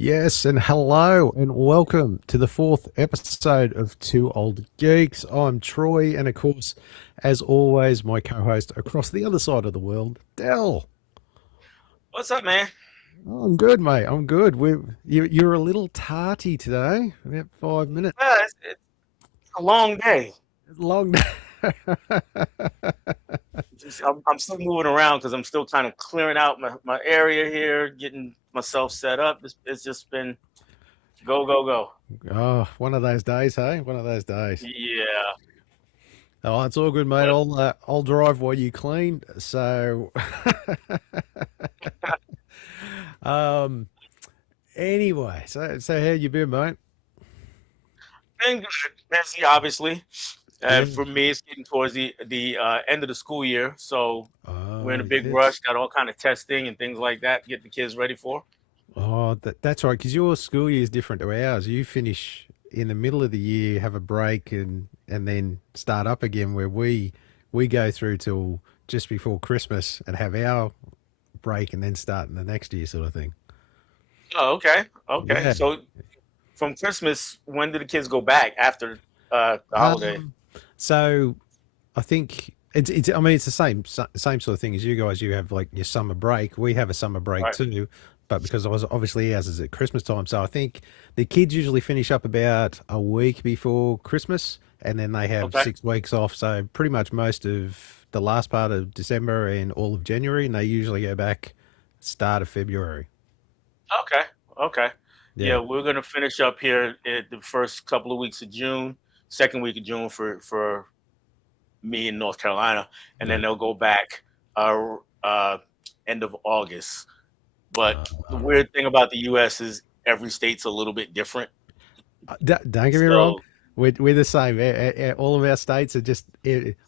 Yes, and hello, and welcome to the fourth episode of Two Old Geeks. I'm Troy, and of course, as always, my co host across the other side of the world, Dell. What's up, man? I'm good, mate. I'm good. You're a little tarty today, about 5 minutes. It's a long day. Long I'm still moving around because I'm still kind of clearing out my area here, getting myself set up. It's just been go, go, go. Oh, one of those days, hey? One of those days. Yeah, Oh, it's all good, mate. but I'll drive while you clean. So, um, anyway, so how you been, mate? been good. Busy, obviously. Yeah. For me, it's getting towards the end of the school year, so we're in Oh, a big rush. yes. Got all kind of testing and things like that. Get the kids ready for. Oh, that's right. Because your school year is different to ours. You finish in the middle of the year, have a break, and then start up again. Where we go through till just before Christmas and have our break, and then start in the next year, sort of thing. Oh, okay, okay. Yeah. So from Christmas, when do the kids go back after the holiday? Um. So I think it's. I mean, it's the same sort of thing as you guys. You have like your summer break. We have a summer break Right. too, but because I was obviously ours is at Christmas time, so I think the kids usually finish up about a week before Christmas, and then they have Okay. 6 weeks off. So pretty much most of the last part of December and all of January, and they usually go back start of February. Okay. Okay. Yeah. Yeah, we're gonna finish up here at the first couple of weeks of June, second week of June for me in North Carolina, and Yeah. then they'll go back uh, uh, end of August. But the Uh, weird thing about the U.S. is every state's a little bit different. don't get me wrong. So We're the same. All of our states are just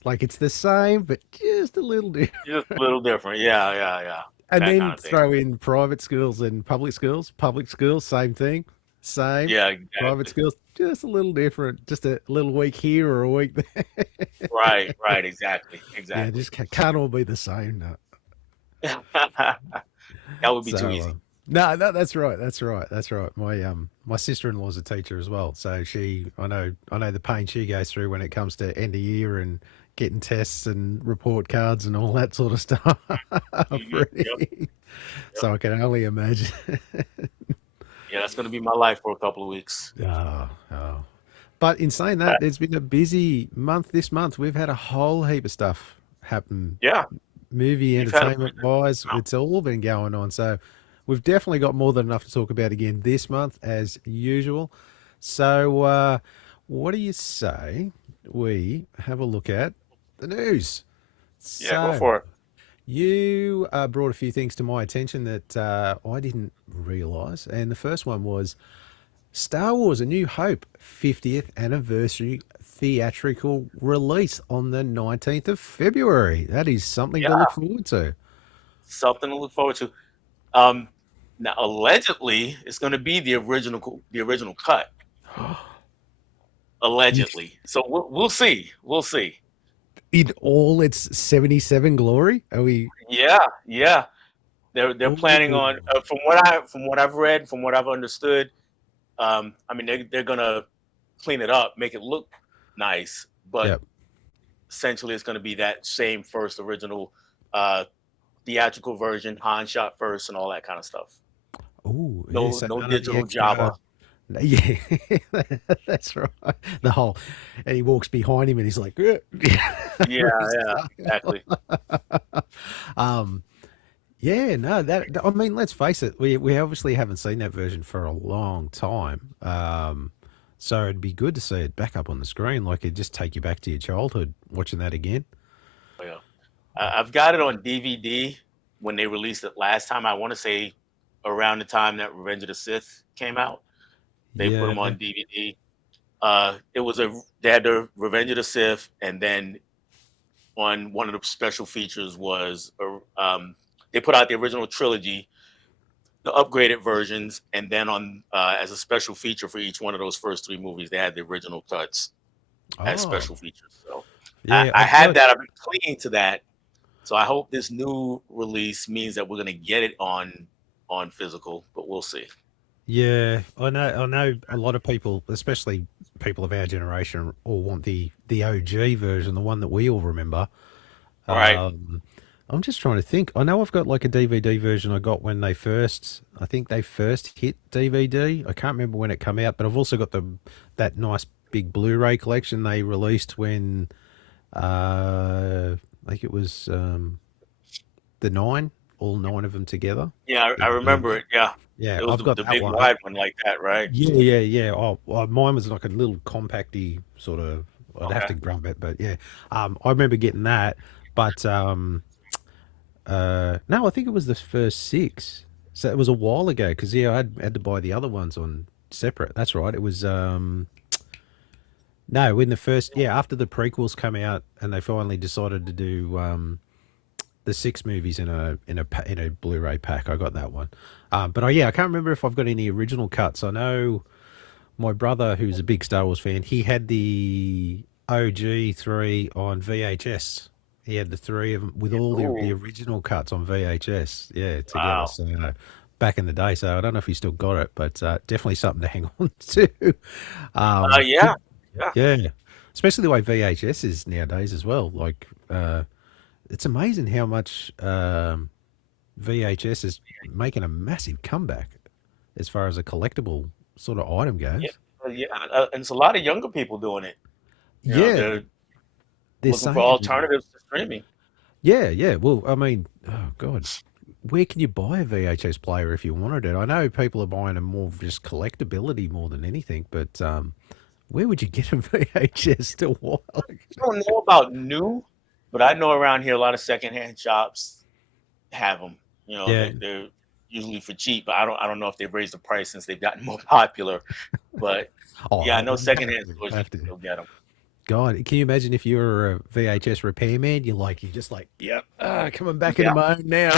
like it's the same, but just a little different. just a little different. Yeah, yeah, yeah. And That kind then of thing. throw in private schools and public schools. Public schools, same thing, same. Yeah, Private exactly. schools, just a little different. Just a little week here or a week there. Right, right, exactly, Yeah, exactly. just can't all be the same. No. That would be too So easy. no, that's right. That's right. That's right. My sister-in-law's a teacher as well, so I know the pain she goes through when it comes to end of year and getting tests and report cards and all that sort of stuff. Yep, Freddie. yep. So I can only imagine. Yeah, that's gonna be my life for a couple of weeks. Oh. But in saying that, there's been a busy month this month. We've had a whole heap of stuff happen, Yeah, movie, you've had a entertainment pretty good wise. amount. It's all been going on. So we've definitely got more than enough to talk about again this month, as usual. So, what do you say we have a look at the news? Yeah, go So, for it. you brought a few things to my attention that I didn't realize. And the first one was Star Wars A New Hope 50th anniversary theatrical release on the 19th of February. That is something to look Yeah, forward to. something to look forward to. Um, Now allegedly it's going to be the original cut. You, Allegedly, so we'll see. We'll see. in all its 77 glory? Are we? Yeah, yeah. They're planning Oh, on from what I've read, from what I've understood. I mean, they're gonna clean it up, make it look nice, but yep. essentially it's gonna be that same first original uh, theatrical version, Han shot first, and all that kind of stuff. Oh, yeah. No, So no none of the digital Java. extra. Yeah, that's right. The whole, and he walks behind him and he's like, Yeah, yeah, exactly. um, yeah, no, I mean, let's face it, we obviously haven't seen that version for a long time. So it'd be good to see it back up on the screen, like it just take you back to your childhood watching that again. Yeah. I've got it on DVD when they released it last time. I want to say around the time that Revenge of the Sith came out. They put Yeah. them on DVD. It was a They had the Revenge of the Sith, and then on one of the special features was they put out the original trilogy, the upgraded versions, and then on as a special feature for each one of those first three movies, they had the original cuts as Oh, special features. So yeah, I I've had got, that. I've been clinging to that. So I hope this new release means that we're gonna get it on physical, but we'll see. Yeah, I know. I know a lot of people, especially people of our generation, all want the OG version, the one that we all remember. Right. Um, I'm just trying to think. I know I've got like a DVD version I got when they first, I think they first hit DVD. I can't remember when it came out, but I've also got the that nice big Blu-ray collection they released when I think it was the nine, all nine of them together. Yeah, The I remember Blu-ray. it. Yeah, Yeah, it was I've got the that big one. wide one like that, right? Yeah, yeah, yeah. Oh, well, mine was like a little compacty sort of. I'd have Okay. to grab it, but yeah, I remember getting that. But no, I think it was the first six. So it was a while ago because yeah, I had to buy the other ones on separate. That's right. It was no, when the first yeah after the prequels come out and they finally decided to do the six movies in a Blu-ray pack. I got that one. But yeah, I can't remember if I've got any original cuts. I know my brother, who's a big Star Wars fan, he had the OG three on VHS. He had the three of them with all the Ooh, original cuts on VHS. Yeah, together. wow. So back in the day. So I don't know if he still got it, but definitely something to hang on to. Yeah, yeah. Yeah, especially the way VHS is nowadays as well. Like it's amazing how much VHS is making a massive comeback as far as a collectible sort of item Yeah, goes. yeah, and it's a lot of younger people doing it. You know, Yeah, they're they're looking for saying, alternatives to streaming. yeah, yeah. Well, I mean, oh God, where can you buy a VHS player if you wanted it? I know people are buying them more for just collectability more than anything, but where would you get a VHS to watch? I don't know about new, but I know around here a lot of secondhand shops have them. You know, Yeah. they're usually for cheap, but I don't know if they've raised the price since they've gotten more popular. But Oh, yeah, I know you have secondhand to, stores you have can to. still get them. God, can you imagine if you were a VHS repairman? You're just like, yep, coming back into Yeah. my own now.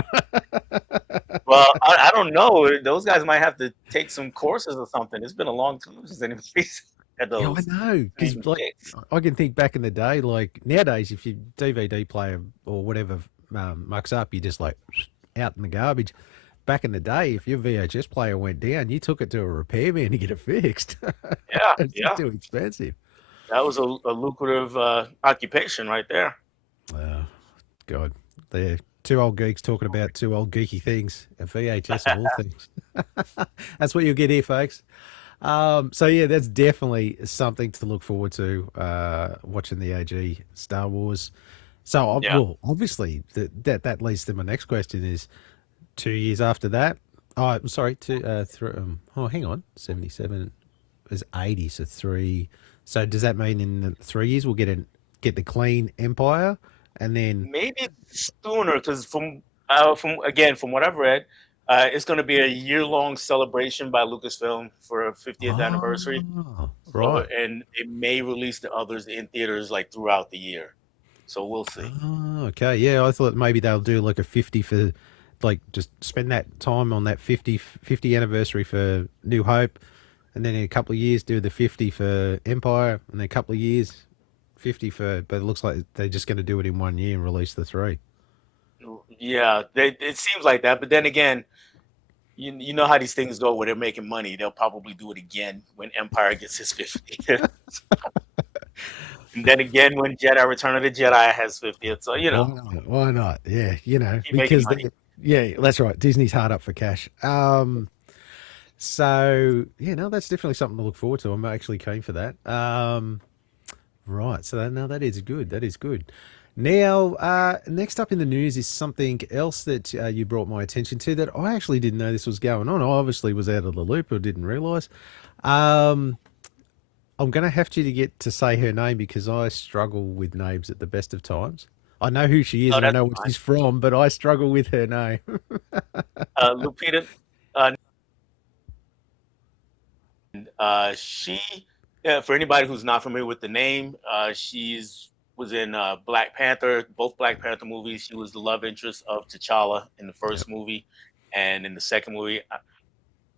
Well, I don't know. Those guys might have to take some courses or something. It's been a long time since anybody's had Yeah, I those know. Because even like, fixed. I can think back in the day, like nowadays, if your DVD player or whatever mucks up, you just like out in the garbage. Back in the day, if your VHS player went down, you took it to a repairman to get it fixed. Yeah, It's just yeah. too expensive. That was a lucrative occupation right there. Oh, God. They're two old geeks talking about two old geeky things. A VHS of all things. That's what you'll get here, folks. So yeah, that's definitely something to look forward to. Watching the AG Star Wars. So, Yeah. well, obviously, that leads to my next question: is 2 years after that? Oh, I'm sorry. Oh, hang on. 77 is 80, so three. So does that mean in 3 years we'll get the clean Empire, and then Maybe sooner, because from again from what I've read, it's going to be a year-long celebration by Lucasfilm for a 50th anniversary. So, right. and it may release the others in theaters like throughout the year. So we'll see. Okay. Yeah, I thought maybe they'll do like a 50 for, like, just spend that time on that 50 anniversary for New Hope, and then in a couple of years do the 50 for Empire, and then a couple of years 50 for. But it looks like they're just going to do it in 1 year and release the three. Yeah, it seems like that. But then again, you know how these things go where they're making money. They'll probably do it again when Empire gets his 50th. And then again when Jedi Return of the Jedi has 50th. So, Why not? Why not? Yeah, keep making because money. yeah, that's right. Disney's hard up for cash. So yeah, no, that's definitely something to look forward to. I'm actually keen for that. Right. So that, no, that is good. That is good. Now, next up in the news is something else that you brought my attention to that I actually didn't know this was going on. I obviously was out of the loop or didn't realise. Um, I'm going to have to get to say her name because I struggle with names at the best of times. I know who she is Oh, and I that's know what fine. she's from, but I struggle with her name. Lupita, uh, she, for anybody who's not familiar with the name, she's was in Black Panther, both Black Panther movies. She was the love interest of T'Challa in the Yep. first movie, and in the second movie,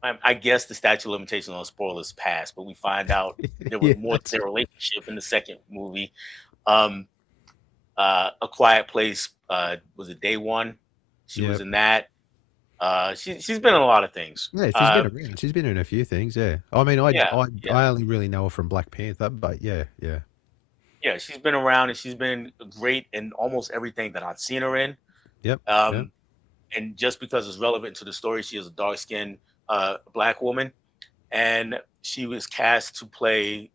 I guess the statute of limitations on spoilers passed, but we find out there was Yeah, more to that's their relationship in the second movie. Um, A Quiet Place was it Day One? She was yep. in that. She's been in a lot of things. Yeah, she's been around. She's been in a few things. Yeah, I mean, Yeah, yeah, I only really know her from Black Panther, but yeah, yeah, yeah. She's been around and she's been great in almost everything that I've seen her in. yep, yep. Um, and just because it's relevant to the story, she is a dark skinned black woman, and she was cast to play,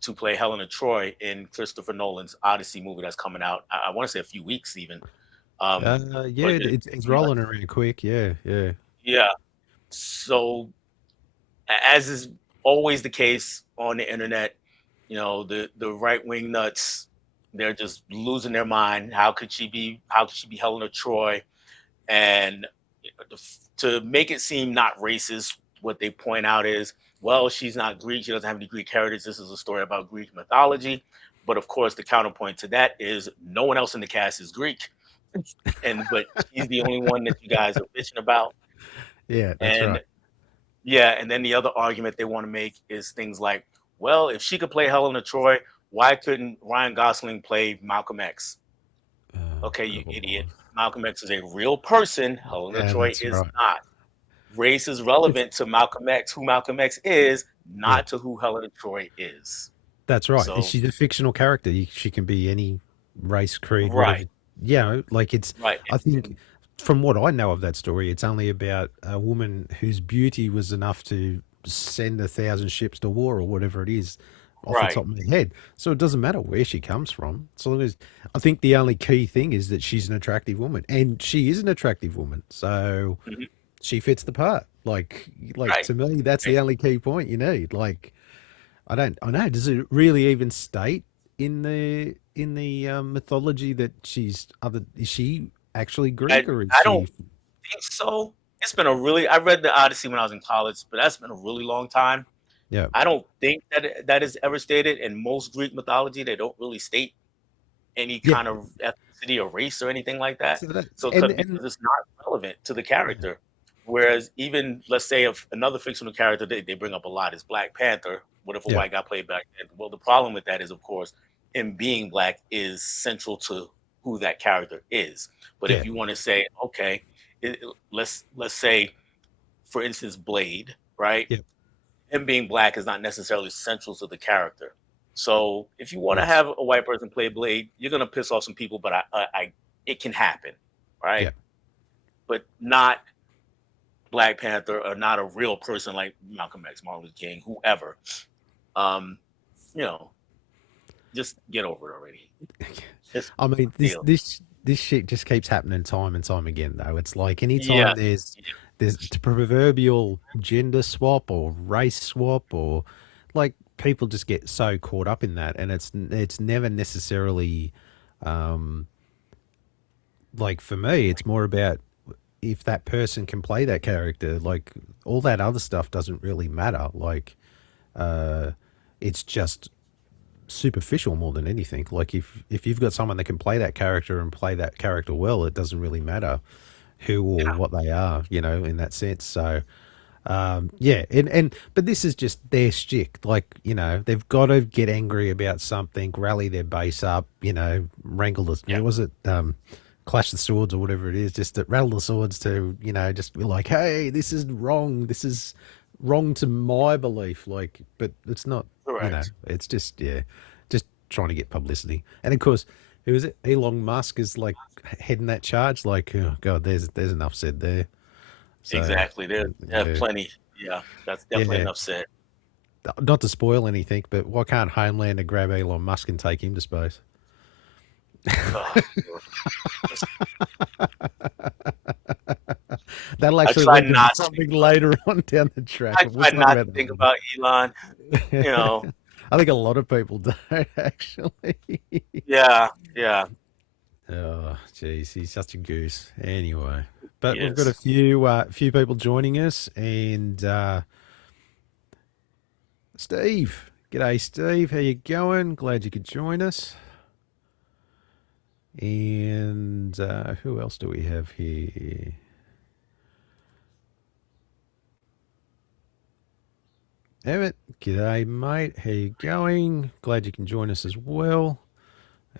to play Helena Troy in Christopher Nolan's Odyssey movie that's coming out. I want to say a few weeks even. Yeah, But it's rolling around quick. Yeah, yeah, yeah. So as is always the case on the internet, the right wing nuts, they're just losing their mind. How could she be? How could she be Helena Troy? And to make it seem not racist, what they point out is, well, she's not Greek. She doesn't have any Greek heritage. This is a story about Greek mythology. But of course, the counterpoint to that is no one else in the cast is Greek, and but she's the only one that you guys are bitching about. yeah. That's And right. yeah, and then the other argument they want to make is things like, well, if she could play Helena Troy, why couldn't Ryan Gosling play Malcolm X? Oh Okay, you idiot. God. Malcolm X is a real person. Helena Yeah, Troy that's is right. not. Race is It's relevant to Malcolm X, who Malcolm X is, yeah, not to who Helena Troy is. that's right. So, She's a fictional character. She can be any race, creed, right, whatever. Yeah, like it's. right, I think from what I know of that story, it's only about a woman whose beauty was enough to send 1,000 ships to war or whatever it is, off the right. top of my head. So it doesn't matter where she comes from, so long as I think the only key thing is that she's an attractive woman, and she is an attractive woman. So Mhm. she fits the part. Like Right, to me, that's right. the only key point you need. Like I know. Does it really even state in the mythology that she's other? Is she actually I, Greek or is I don't she? think so. I read the Odyssey when I was in college, but that's been a really long time. Yeah, I don't think that is ever stated in most Greek mythology. They don't really state any yeah. kind of ethnicity or race or anything like that. So that So and because it's not relevant to the yeah, character. Whereas even let's say if another fictional character they bring up a lot is Black Panther. What if a yeah, white guy played Black Panther? Well, the problem with that is, of course, him being black is central to who that character is. But if yeah, you want to say, okay, let's say, for instance, Blade, right? yeah. Him being black is not necessarily central to the character. So if you want to Yes, have a white person play Blade, you're gonna piss off some people, but it can happen, right? yeah, But not Black Panther or not a real person like Malcolm X, Martin Luther King, whoever. Um, you know, just get over it already. Just I mean, deal. this shit just keeps happening time and time again, though. It's like anytime Yeah, yeah, there's the proverbial gender swap or race swap or like people just get so caught up in that, and it's never necessarily um, like for me. It's more about if that person can play that character. Like all that other stuff doesn't really matter. Like uh, it's just superficial more than anything. Like if you've got someone that can play that character and play that character well, it doesn't really matter who or yeah, what they are, in that sense. So yeah, and but this is just their shtick. Like they've got to get angry about something, rally their base up, wrangle the yeah, what was it clash the swords or whatever it is, just to rattle the swords to just be like, hey, this is wrong. This is wrong to my belief. Like, but it's not. correct. It's just just trying to get publicity. And of course, who is it? Elon Musk is like heading that charge. Like, oh god, there's enough said there. So Exactly. There are yeah, plenty. Yeah, that's definitely yeah. enough said. Not to spoil anything, but why can't Homelander grab Elon Musk and take him to space? Ugh. That'll I actually try link into not to. something later on down the track. I We'll try talk not to about that think later. about Elon. You know. I think a lot of people don't actually. Yeah, yeah. Oh, geez, he's such a goose. Anyway, He but we've got a is. few people joining us, and Steve. G'day, Steve. How you going? Glad you could join us. And who else do we have here? Emmett, g'day, mate. How you going? Glad you can join us as well.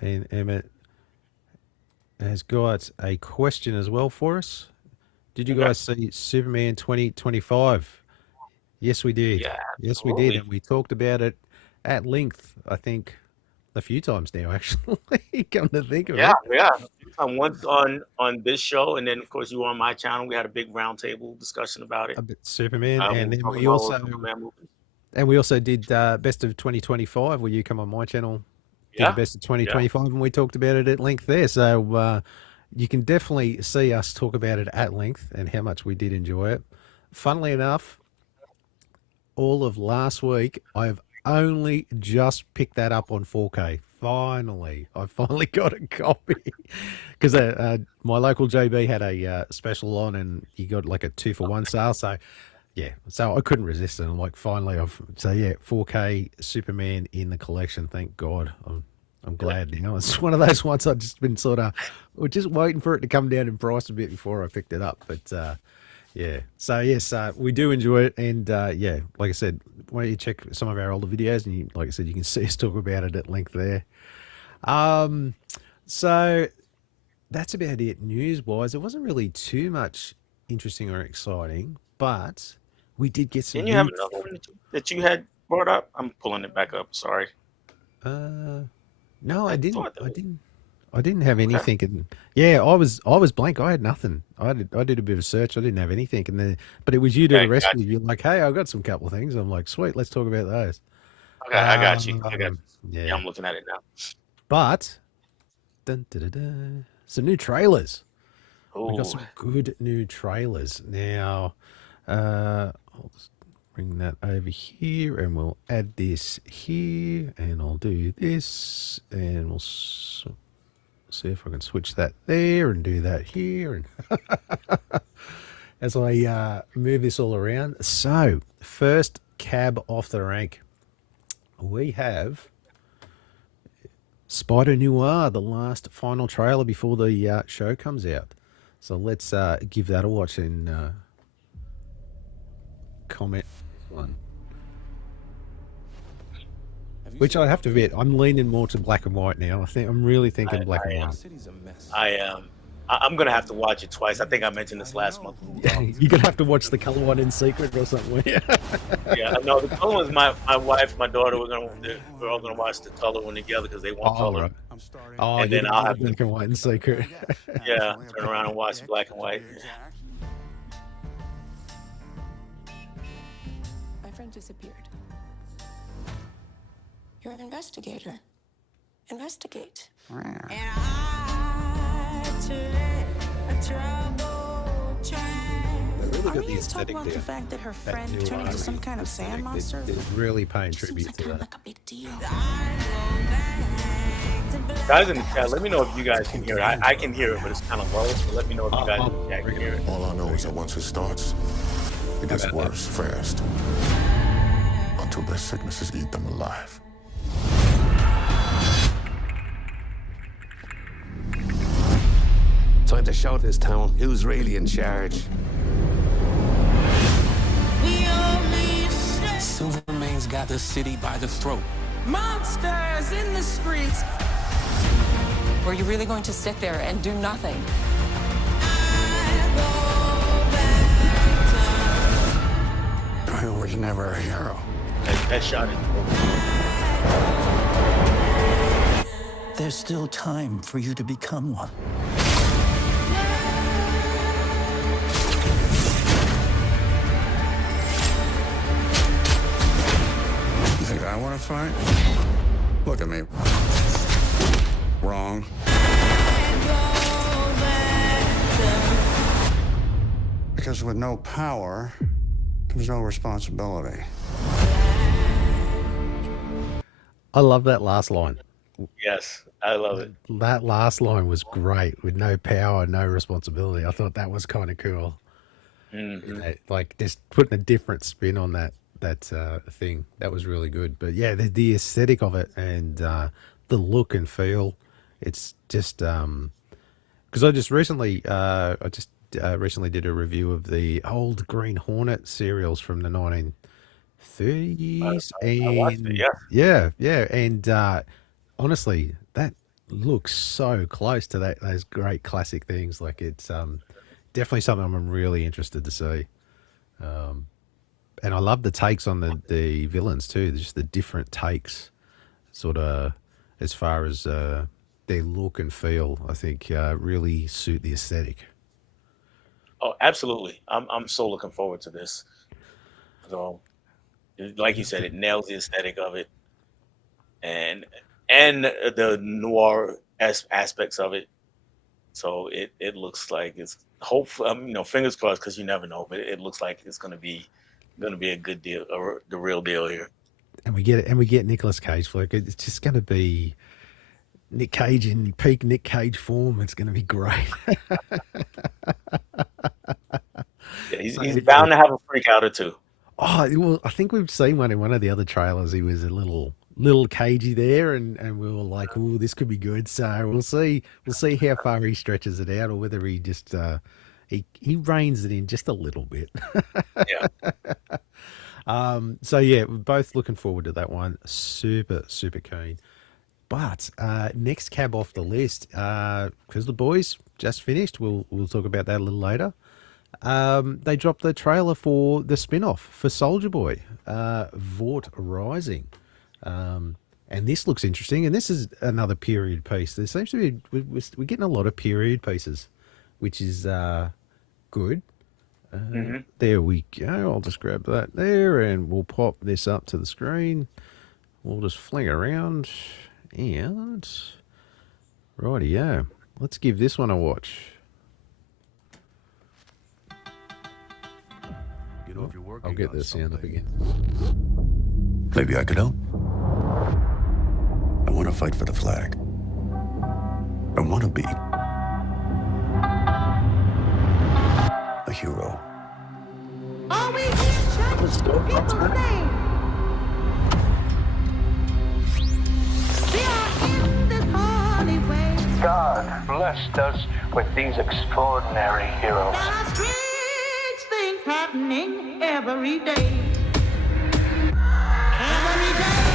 And Emmett has got a question as well for us. Did you Okay. guys see Superman 2025? Yes, we did. Yeah, Yes, we did, absolutely. and we talked about it at length. I think a few times now, actually. Come to think of Yeah, it, yeah. Once on this show, and then of course you were on my channel. We had a big roundtable discussion about it. a bit Superman, We and were then talking we about all also the Superman movies. did best of 2025, where you come on my channel, did the Yeah, best of yeah. 2025, and we talked about it at length there. So you can definitely see us talk about it at length and how much we did enjoy it. Funnily enough, all of last week, I've only just picked that up on 4K. Finally, I finally got a copy because my local JB had a special on, and you got like a 2 for 1 sale. So yeah, so I couldn't resist it. I'm like, finally, yeah, 4K Superman in the collection. Thank God. I'm glad. It's one of those ones I've just been sort of, we're just waiting for it to come down in price a bit before I picked it up. But yeah, so yes, we do enjoy it, and yeah, like I said, why don't you check some of our older videos, and like I said, you can see us talk about it at length there. Um, so that's about it news wise. There wasn't really too much interesting or exciting, but we did get some Didn't you have new. another one that you had brought up? I'm pulling it back up. Sorry. Uh, no, I I didn't. thought that I was didn't. I didn't have okay. anything, and yeah, I was blank. I had nothing. I did a bit of search. I didn't have anything, and then but it was you to the Okay, got rescue. you. You're like, hey, I've got some couple of things. I'm like, sweet, let's talk about those. Okay, I got you. I got you. Yeah, Yeah, I'm looking at it now. but dun, dun, dun, dun, some new trailers. We got Oh, some good new trailers now. I'll just bring that over here, and we'll add this here, and I'll do this, and we'll see if I can switch that there and do that here, and as I move this all around. So, first cab off the rank, we have Spider Noir, the last final trailer before the show comes out. So let's give that a watch and comment one. Which I have to admit, I'm leaning more to black and white now. I'm really I, thinking black and I white. am. I am. I'm gonna have to watch it twice. I think I mentioned this last month when we talked. You're gonna have to watch the color one in secret or something. Yeah, I know the color one's my wife, my daughter. We're all gonna watch the color one together because they want Oh color, right. Oh, and you're then gonna I'll do the have to black and white in secret. yeah turn around and watch black and white. My friend disappeared. You're an investigator. Investigate. And I took a troubled train. They really Are got we the gonna talk aesthetic about there. the fact that her That friend new turned into some army kind of sand aesthetic. monster? They're really paying Seems tribute like to kind of that. like a big deal. Guys in the chat, let me know if you guys can hear it. I can hear it, but it's kind of low. So let me know if you guys in the chat can hear it. All I know is that once it starts, it gets about that? worse fast. Until their sicknesses eat them alive. Time to show this town who's really in charge. Silvermane's got the city by the throat. Monsters in the streets. Were you really going to sit there and do nothing? I was never a hero. That shot is. There's still time for you to become one. You think I want to fight? Look at me. Wrong. Because with no power comes no responsibility. I love that last line. Yes, I love it. That last line was great. With no power, no responsibility. I thought that was kind of cool. Like just putting a different spin on that thing. That was really good. But yeah, the aesthetic of it, and the look and feel. It's just because I recently did a review of the old Green Hornet serials from the 1930s, I watched it. and Yeah. yeah, and honestly, that looks so close to those great classic things. Like it's definitely something I'm really interested to see. And I love the takes on the villains too. Just the different takes, sort of, as far as their look and feel. I think really suit the aesthetic. Oh, absolutely. I'm so looking forward to this. So, like you said, it nails the aesthetic of it, and the noir aspects of it. So it looks like it's hopefully, fingers crossed, because you never know, but it looks like it's gonna be a good deal, or the real deal here. And we get Nicolas Cage flick. It's just going to be Nick Cage in peak Nick Cage form. It's going to be great. Yeah, he's, So, he's bound to have a freak out or two. oh well, I think we've seen one in one of the other trailers. He was a little cagey there, and we were like, "Oh, this could be good." So we'll see. We'll see how far he stretches it out, or whether he just he reins it in just a little bit. Yeah. So yeah, we're both looking forward to that one. Super, super keen. But next cab off the list, because the boys just finished. We'll talk about that a little later. They dropped the trailer for the spin-off for Soldier Boy, Vought Rising. And this looks interesting. And this is another period piece. There seems to be we're getting a lot of period pieces, which is good. There we go. I'll just grab that there, and we'll pop this up to the screen. We'll just fling around, and rightio. Let's give this one a watch. I'll get the sound up again. Maybe I could help. I want to fight for the flag. I want to be a hero. God blessed us with these extraordinary heroes. Strange things happening every day. Every day.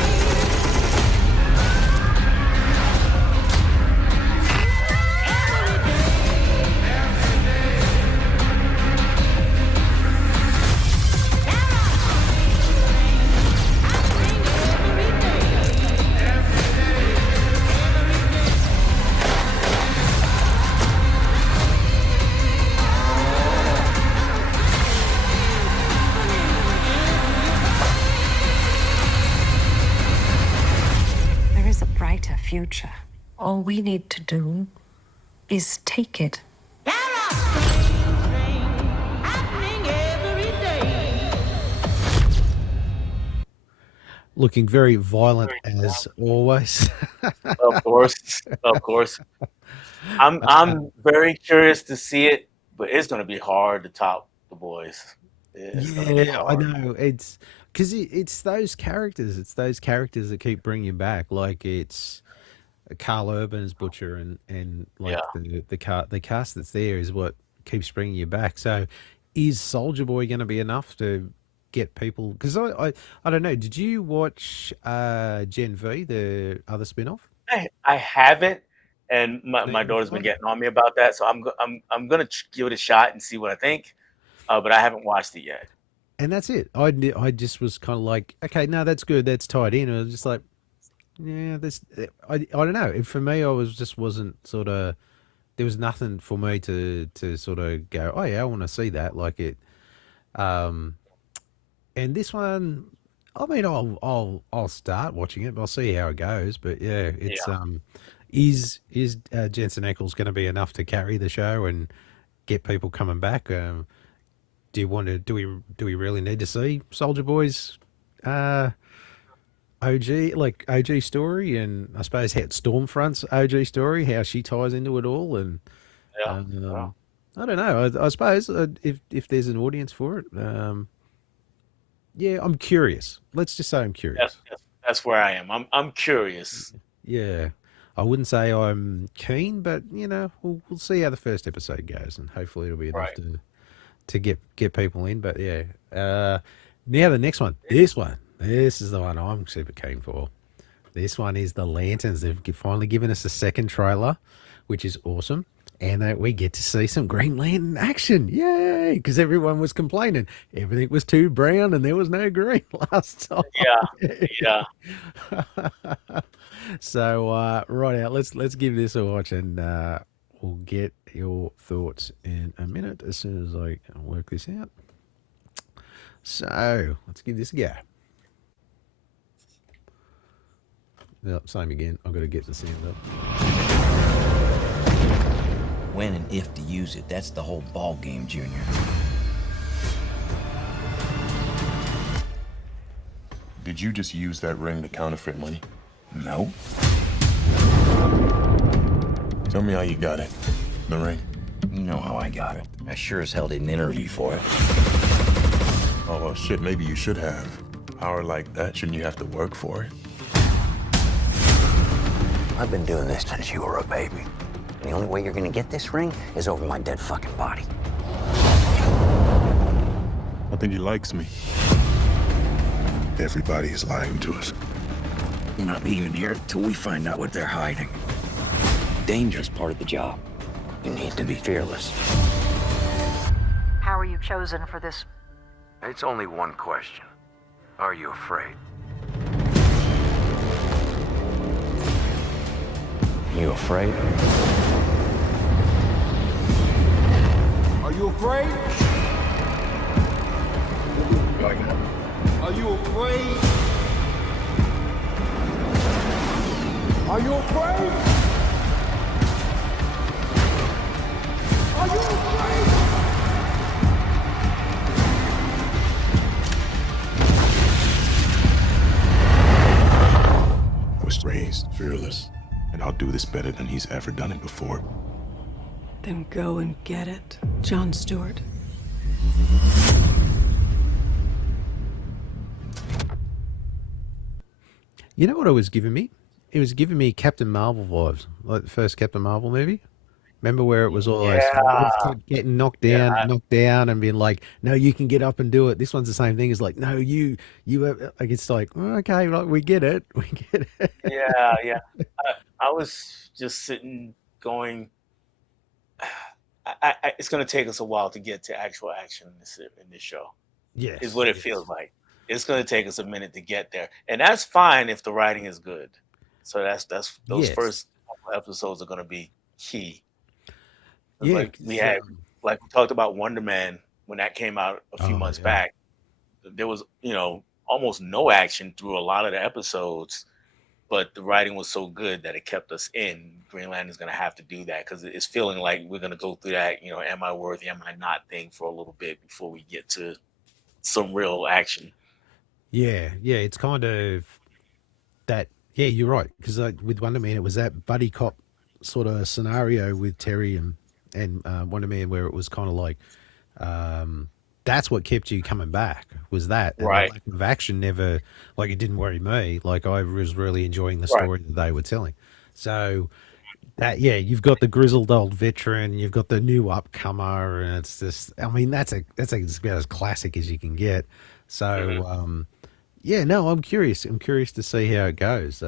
There is a brighter future. All we need to do is take it. Looking very violent as always. Of course, of course. I'm very curious to see it, but it's gonna be hard to top the boys. It's gonna be Yeah, I hard. know. It's because it's those characters. It's those characters that keep bringing you back. Like it's Carl Urban's Butcher, and like Yeah. the cast that's there is what keeps bringing you back. So, is Soldier Boy going to be enough to get people? Because I don't know. Did you watch Gen V, the other spin-off? I haven't, and my, No, my you're daughter's been fine. getting on me about that, so I'm gonna give it a shot and see what I think. But I haven't watched it yet. And that's it. I just was kind of like, okay, no, that's good. That's tied in. I was just like, yeah, this. I don't know. For me, I wasn't sort of. There was nothing for me to sort of go, oh yeah, I want to see that. Like it. Um, and this one, I mean, I'll start watching it. But I'll see how it goes. But yeah, it's Yeah. is Jensen Ackles going to be enough to carry the show and get people coming back? Do you want to? Do we really need to see Soldier Boy's OG story, and I suppose how Stormfront's OG story, how she ties into it all, and Yeah. Yeah. I don't know. I suppose if there's an audience for it, yeah, I'm curious. Let's just say I'm curious. That's where I am. I'm curious. Yeah, I wouldn't say I'm keen, but we'll see how the first episode goes, and hopefully it'll be enough Right. to get people in. But yeah, now the next one, this is the one I'm super keen for. This one is the Lanterns. They've finally given us a second trailer, which is awesome. and we get to see some Green Lantern action. Yay! Because everyone was complaining everything was too brown and there was no green last time. Yeah. So right out, let's give this a watch, and we'll get your thoughts in a minute as soon as I work this out. So let's give this a go. Yep, same again. I've got to get the sound up. When and if to use it, that's the whole ball game, Junior. Did you just use that ring to counterfeit money? No. Tell me how you got it. The ring. You know how I got it. I sure as hell didn't interview for it. Oh, well, shit, maybe you should have. Power like that, shouldn't you have to work for it? I've been doing this since you were a baby. And the only way you're gonna get this ring is over my dead fucking body. I think he likes me. Everybody is lying to us. You're not leaving here till we find out what they're hiding. Danger's part of the job. You need to be fearless. How are you chosen for this? It's only one question. Are you afraid? You afraid? Are you afraid? Are you afraid? Are you afraid? Are you afraid? I was raised fearless, and I'll do this better than he's ever done it before. Then go and get it, John Stewart. You know what it was giving me? It was giving me Captain Marvel vibes, like the first Captain Marvel movie. Remember where it was all those getting knocked down, and being like, "No, you can get up and do it." This one's the same thing. It's like, "No, you like." It's like, oh, okay, like we get it, we get it. Yeah. I was just sitting, going. It's going to take us a while to get to actual action in this show. Yes, is what it feels like. It's going to take us a minute to get there, and that's fine if the writing is good. So that's those first couple episodes are going to be key. Yeah, like we talked about Wonder Man when that came out a few months back. There was almost no action through a lot of the episodes, but the writing was so good that it kept us in. Green Lantern's going to have to do that because it's feeling like we're going to go through that, am I worthy, am I not thing for a little bit before we get to some real action. Yeah, it's kind of that. Yeah, you're right, because with Wonder Man, it was that buddy cop sort of scenario with Terry and Wonder Man, where it was kind of like that's what kept you coming back, was that. And right. The lack of action never, like, it didn't worry me. Like, I was really enjoying the story that they were telling. So that, you've got the grizzled old veteran, you've got the new upcomer, and it's just, I mean, that's about as classic as you can get. So I'm curious. I'm curious to see how it goes.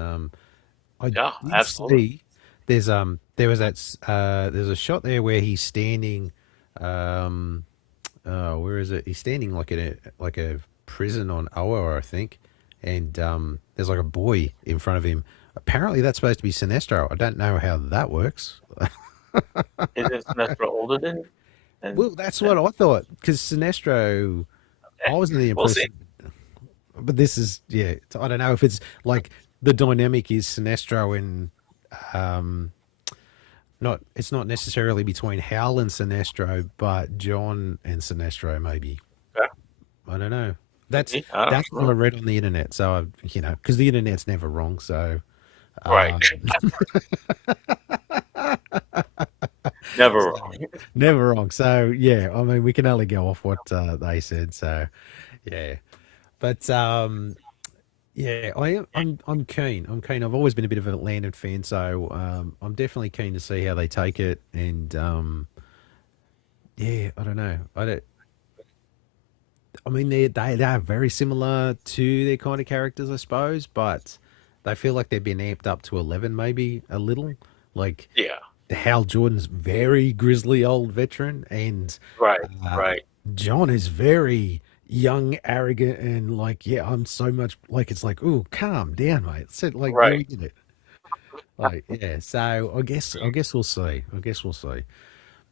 Absolutely. There's there's a shot there where he's standing. Where is it? He's standing like in a prison on Oa, I think, and there's like a boy in front of him. Apparently, that's supposed to be Sinestro. I don't know how that works. Isn't Sinestro older than? Well, that's what I thought, because Sinestro, I was in the impression. But this is, I don't know if it's like the dynamic is Sinestro and it's not necessarily between Hal and Sinestro, but John and Sinestro maybe. Yeah. I don't know. That's what I read on the internet. So because the internet's never wrong. So right. Never wrong. Never wrong. So I mean, we can only go off what they said. So but I'm keen. I'm keen. I've always been a bit of a Lantern fan, so I'm definitely keen to see how they take it. And I don't know. I mean, they are very similar to their kind of characters, I suppose, but they feel like they've been amped up to 11, maybe a little. Like, Hal Jordan's very grizzly old veteran, and Right, uh, right. John is very young, arrogant, and like, yeah, I'm so much like, it's like, oh, calm down, mate. So like, you're Right. in it. Like, yeah. So I guess we'll see. I guess we'll see.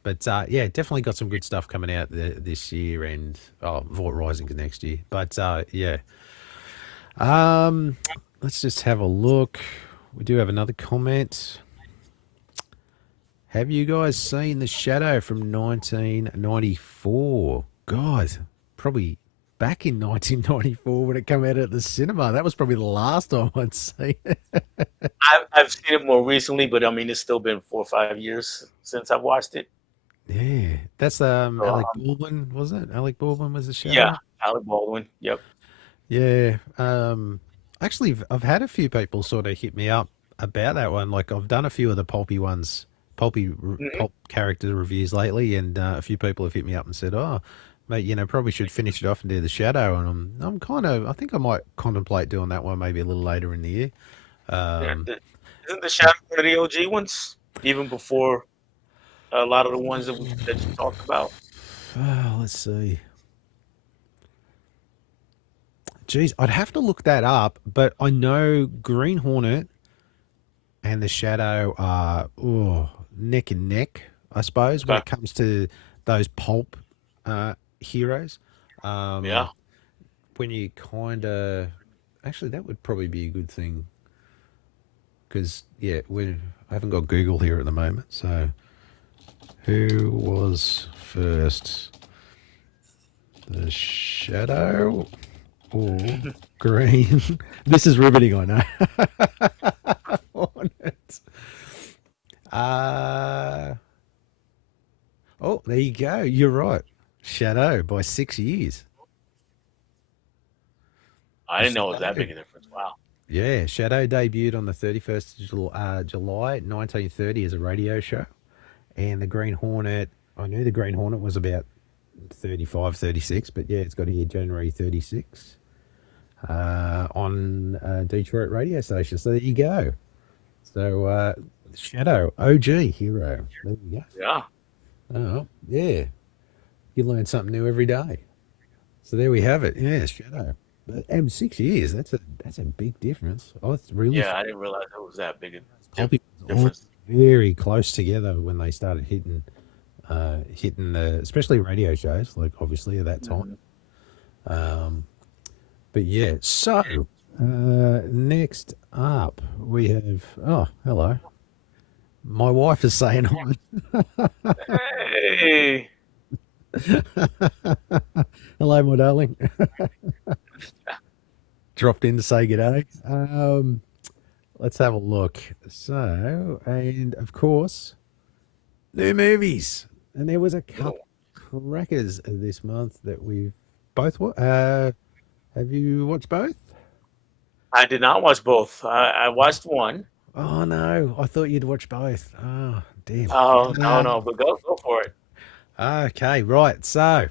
But yeah, definitely got some good stuff coming out this year, and Vought Rising's next year. But yeah, um, let's just have a look. We do have another comment. Have you guys seen The Shadow from 1994? God, probably back in 1994 when it came out at the cinema. That was probably the last time I'd seen it. I've seen it more recently, but I mean, it's still been 4 or 5 years since I've watched it. Yeah, that's So, Alec Baldwin, wasn't it? Alec Baldwin was The yeah, Shadow. Alec Baldwin. Yep. Yeah. Actually, I've had a few people sort of hit me up about that one. Like, I've done a few of the pulpy ones, Hmm. pulp character reviews lately, and a few people have hit me up and said, "Oh, mate, probably should finish it off and do The Shadow." And I'm kind of, I think I might contemplate doing that one maybe a little later in the year. Yeah. Um, Isn't the Shadow one of the OG ones, even before a lot of the ones that you talked about? let's see. Geez, I'd have to look that up, but I know Green Hornet and The Shadow are neck and neck, I suppose, when Okay. it comes to those pulp heroes. Yeah. When you kind of, actually, that would probably be a good thing because, yeah, I haven't got Google here at the moment. So, who was first, The Shadow or Green? This is riveting, I know. Hornet. Oh, there you go. You're right. Shadow by 6 years. I The didn't know it was that Shadow. big a difference. Wow. Yeah, Shadow debuted on the 31st of July 1930 as a radio show. And the Green Hornet, I knew the Green Hornet was about 35, 36, but yeah, it's got here January 36 on Detroit radio station. So there you go. So Shadow, OG hero. There you go. Yeah. Oh, yeah. You learn something new every day. So there we have it. Yeah, Shadow. But 6 years, that's a big difference. Oh, it's really Yeah, I didn't realize it was that big a Poppy was all difference. very close together when they started hitting the, especially radio shows, like obviously at that time. But yeah, so next up we have, oh, hello. My wife is saying hi. Hey. Hello, my darling. Dropped in to say good day. Let's have a look. So, and of course, new movies. And there was a couple crackers this month that we've both watched. Have you watched both? I did not watch both. I watched one. Oh no, I thought you'd watch both. Oh, damn. Oh, no, but go for it. Okay, right. So,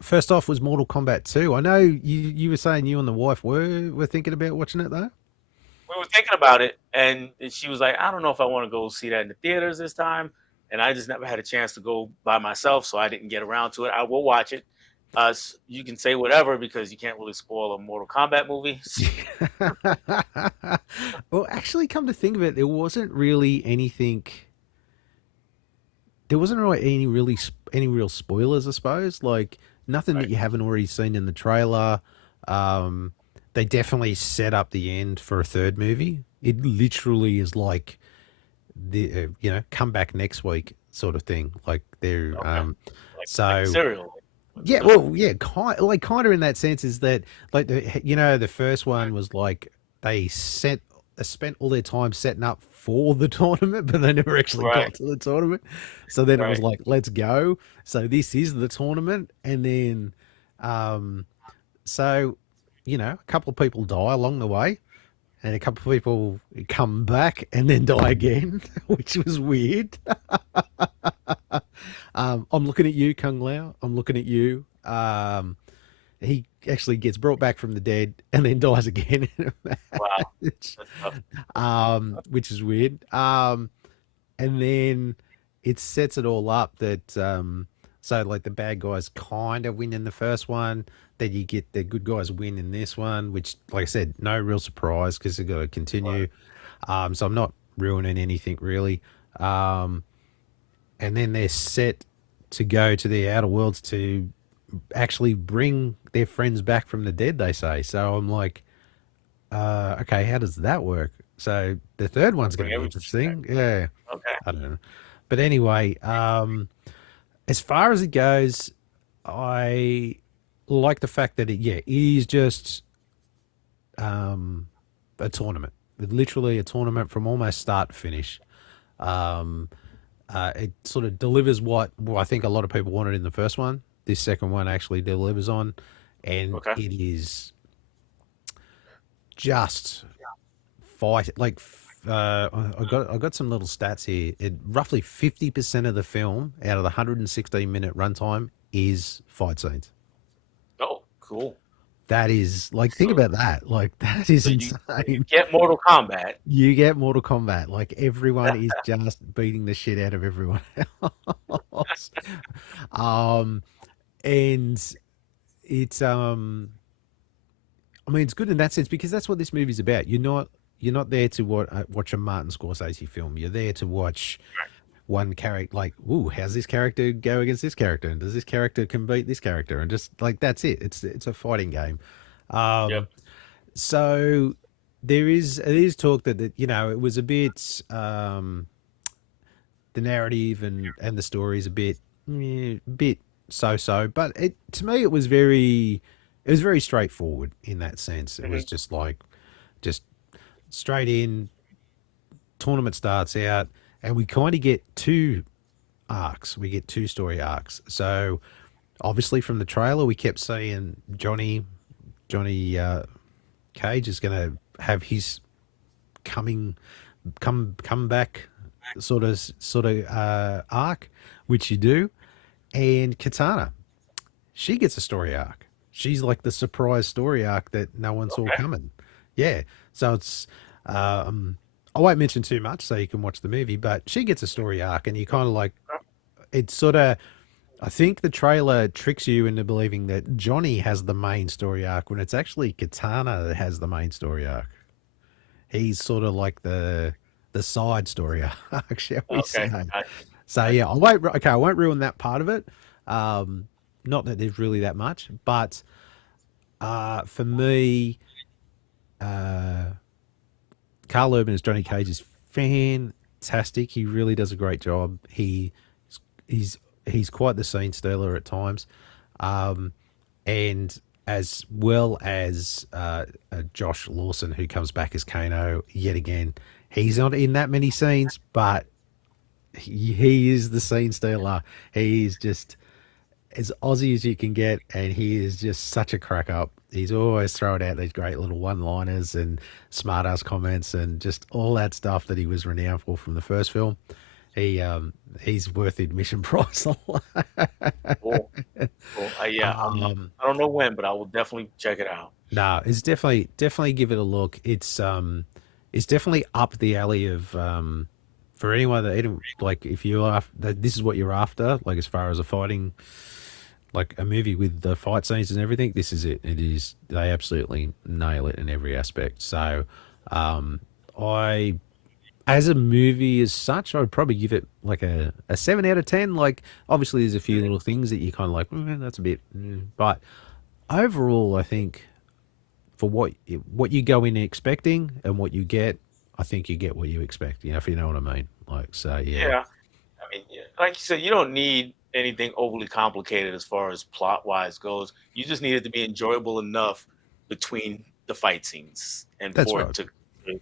first off was Mortal Kombat 2. I know you were saying you and the wife were thinking about watching it though. We were thinking about it, and she was like, I don't know if I want to go see that in the theaters this time. And I just never had a chance to go by myself, so I didn't get around to it. I will watch it. You can say whatever because you can't really spoil a Mortal Kombat movie. Well, actually, come to think of it, there wasn't really anything. There wasn't really any real spoilers, I suppose. Like nothing that Right. you haven't already seen in the trailer. They definitely set up the end for a third movie. It literally is like the come back next week sort of thing. Like they're Okay. so Like cereal. yeah, well, yeah, kind of in that sense is that like the first one was like they spent all their time setting up for the tournament, but they never actually Right. got to the tournament. So then it was Right. like, let's go. So this is the tournament, and then so a couple of people die along the way, and a couple of people come back and then die again, which was weird. I'm looking at you, Kung Lao. I'm looking at you. He actually gets brought back from the dead and then dies again in a Wow. match, That's tough. which is weird. and then it sets it all up that so like the bad guys kind of win in the first one, then you get the good guys win in this one, which, like I said, no real surprise because they've got to continue. So I'm not ruining anything really. And then they're set to go to the outer worlds to actually bring their friends back from the dead, they say. So I'm like, okay, how does that work? So the third one's going to be interesting. Yeah. Okay. I don't know. But anyway, as far as it goes, I like the fact that it is just a tournament. Literally a tournament from almost start to finish. It sort of delivers what I think a lot of people wanted in the first one. This second one actually delivers on, and it is just fight like I got some little stats here. Roughly 50% of the film out of the 116-minute runtime is fight scenes. Oh, cool. That is like, think about that. Like, that is insane. You get Mortal Kombat. You get Mortal Kombat. Like, everyone is just beating the shit out of everyone else. And it's I mean, it's good in that sense because that's what this movie's about. You're not there to watch a Martin Scorsese film. You're there to watch one character, like, ooh, how's this character go against this character, and does this character can beat this character, and just like that's it. It's a fighting game. So it is talk that it was a bit the narrative and the story is a bit so, but to me it was very straightforward in that sense. It was just straight in, tournament starts out, and we kind of get two arcs. We get two story arcs. So obviously from the trailer, we kept seeing Johnny Cage is going to have his come back sort of arc, which you do. And Katana, she gets a story arc. She's like the surprise story arc that no one saw coming. Yeah. So it's, I won't mention too much so you can watch the movie, but she gets a story arc, and you kind of like, it's sort of, I think the trailer tricks you into believing that Johnny has the main story arc when it's actually Katana that has the main story arc. He's sort of like the side story arc, shall we say. So yeah, I won't ruin that part of it. Not that there's really that much, but for me, Carl Urban as Johnny Cage is fantastic. He really does a great job. He's quite the scene stealer at times, and as well as Josh Lawson, who comes back as Kano yet again. He's not in that many scenes, but he is the scene stealer. He's just as Aussie as you can get, and he is just such a crack up. He's always throwing out these great little one-liners and smart-ass comments and just all that stuff that he was renowned for from the first film. He's worth the admission price. Cool. Yeah, I don't know when, but I will definitely check it out. No, it's definitely give it a look. It's definitely up the alley of for anyone that like, if you are, this is what you're after, like as far as a fighting, like a movie with the fight scenes and everything, this is it. It is, they absolutely nail it in every aspect. So as a movie as such, I'd probably give it like a 7 out of 10. Like, obviously there's a few little things that you kind of like, that's a bit, but overall, I think for what you go in expecting and what you get, I think you get what you expect, if you know what I mean. Like, so, yeah. I mean, like you said, you don't need anything overly complicated as far as plot-wise goes. You just need it to be enjoyable enough between the fight scenes and for it to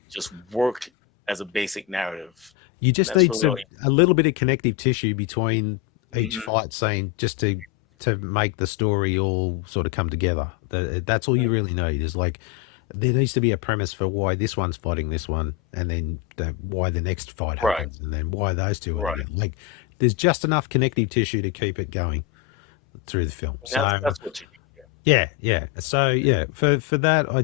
just work as a basic narrative. You just need a little bit of connective tissue between each fight scene just to make the story all sort of come together. That's all you really need, is like, there needs to be a premise for why this one's fighting this one, and then why the next fight happens, and then why those two are together. Like, there's just enough connective tissue to keep it going through the film. So that's what you need. Yeah. So yeah, for that, I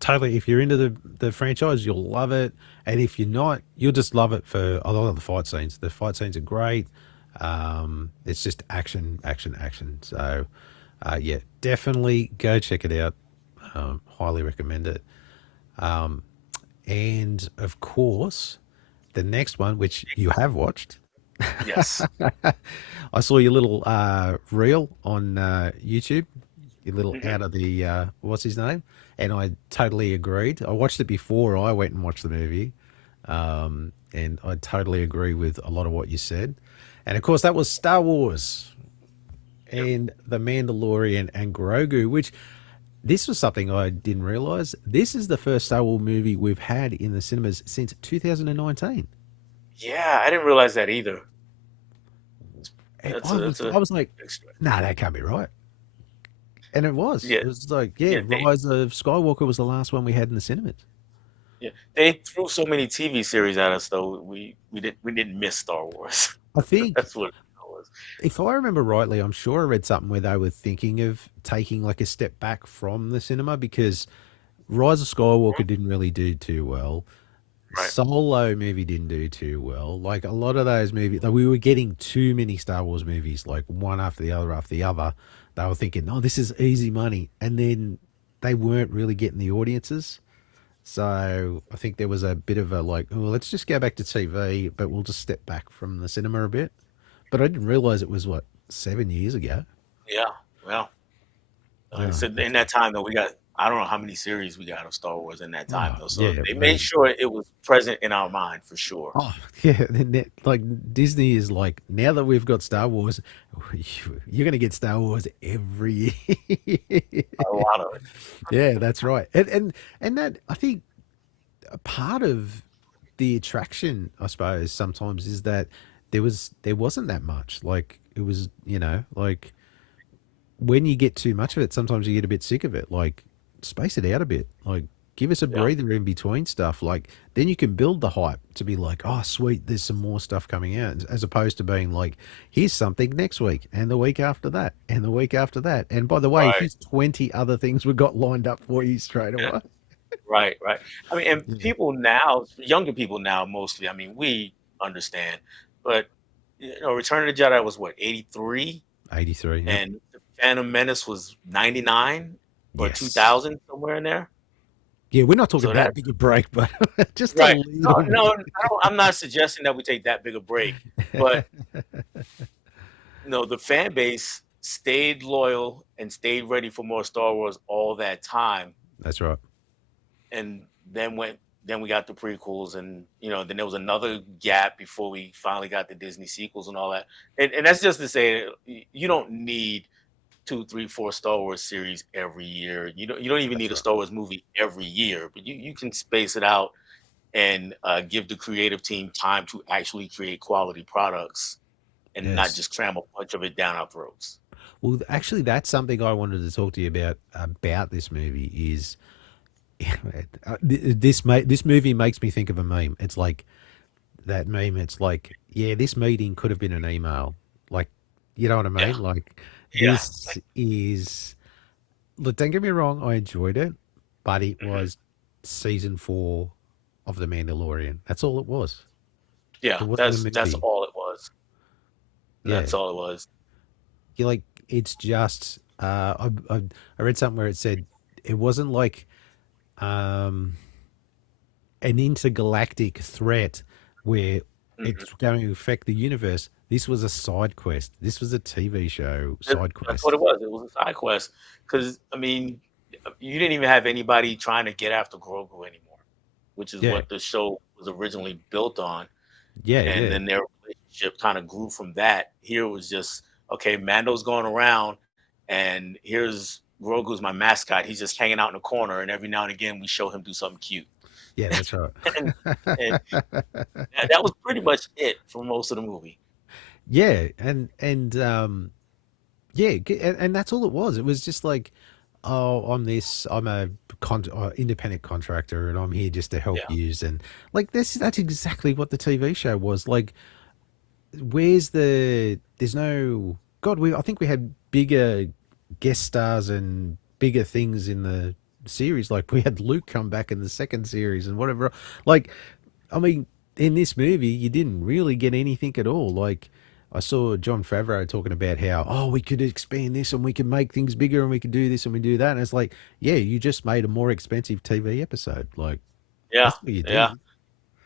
totally. If you're into the franchise, you'll love it, and if you're not, you'll just love it for a lot of the fight scenes. The fight scenes are great. It's just action, action, action. So, yeah, definitely go check it out. Highly recommend it. And of course, the next one, which you have watched. Yes. I saw your little reel on YouTube, your little out of the what's his name, and I totally agreed. I watched it before I went and watched the movie, and I totally agree with a lot of what you said. And of course, that was Star Wars and The Mandalorian and Grogu, which this was something I didn't realize. This is the first Star Wars movie we've had in the cinemas since 2019. Yeah, I didn't realize that either. And That's I was like, extra. nah, that can't be right. And it was. Yeah, It was like, yeah, Rise of Skywalker was the last one we had in the cinemas. yeah. They threw so many TV series at us, though. We didn't miss Star Wars. I think, That's what it was. if I remember rightly, I'm sure I read something where they were thinking of taking like a step back from the cinema because Rise of Skywalker didn't really do too well. Right. Solo movie didn't do too well. Like a lot of those movies, like we were getting too many Star Wars movies, like one after the other after the other. They were thinking, "Oh, this is easy money," and then they weren't really getting the audiences. So I think there was a bit of a like, "Oh, let's just go back to TV, but we'll just step back from the cinema a bit." But I didn't realize it was what 7 years ago. Yeah, well, Yeah. so in that time, though, I don't know how many series we got of Star Wars in that time, though. So Yeah, they man. made sure it was present in our mind for sure. Oh, yeah. Like Disney is like, now that we've got Star Wars, you're going to get Star Wars every year. A lot of it. Yeah, that's right. And that, I think a part of the attraction, I suppose, sometimes is that there wasn't that much. Like it was, like when you get too much of it, sometimes you get a bit sick of it. Like space it out a bit. Like give us a Yeah. breather in between stuff. Like then you can build the hype to be like, oh sweet, there's some more stuff coming out, as opposed to being like, here's something next week and the week after that and the week after that. And by the way, Right. here's 20 other things we've got lined up for you straight Yeah. away. Right, right. I mean, and Yeah. people now, younger people now mostly, I mean, we understand, but Return of the Jedi was what, 83? 83. Yeah. And the Phantom Menace was 99 or Yes. 2000, somewhere in there. Yeah, we're not talking So that that, big a break, but just a right. little No, I'm not suggesting that we take that big a break, but the fan base stayed loyal and stayed ready for more Star Wars all that time. That's right. And then we got the prequels, and then there was another gap before we finally got the Disney sequels and all that. And that's just to say you don't need 2, 3, 4 Star Wars series every year. You don't even need a Star Wars movie every year, but you can space it out and give the creative team time to actually create quality products and not Yes. just cram a bunch of it down our throats. Well, actually, that's something I wanted to talk to you about this movie is this movie makes me think of a meme. It's like that meme. It's like, yeah, this meeting could have been an email. Like, you know what I mean? Yeah. Like, Yeah. this is. Look, don't get me wrong. I enjoyed it, but it Mhm. was season 4 of The Mandalorian. That's all it was. Yeah, It wasn't a that's movie. all it was. Yeah. That's all it was. You're like, it's just. I read something where it said it wasn't like um an intergalactic threat where Mhm. it's going to affect the universe. This was a side quest. This was a TV show side That's what it quest. was. It was a side quest because I mean, you didn't even have anybody trying to get after Grogu anymore, which is Yeah, what the show was originally built on. yeah, And yeah, then their relationship kind of grew from that. Here it was just okay. Mando's going around, and here's Grogu's my mascot. He's just hanging out in the corner, and every now and again we show him do something cute. yeah. That's right. And that was pretty much it for most of the movie. Yeah, and yeah, and that's all it was. It was just like, oh, I'm a independent contractor, and I'm here just to help Yeah. yous, and like that's exactly what the TV show was. Like, there's no God. I think we had bigger guest stars and bigger things in the series. Like we had Luke come back in the second series and whatever. Like, I mean, in this movie, you didn't really get anything at all. Like, I saw John Favreau talking about how, oh, we could expand this and we could make things bigger and we could do this and we do that. And it's like, yeah, you just made a more expensive TV episode. Like, Yeah, that's what you yeah, did.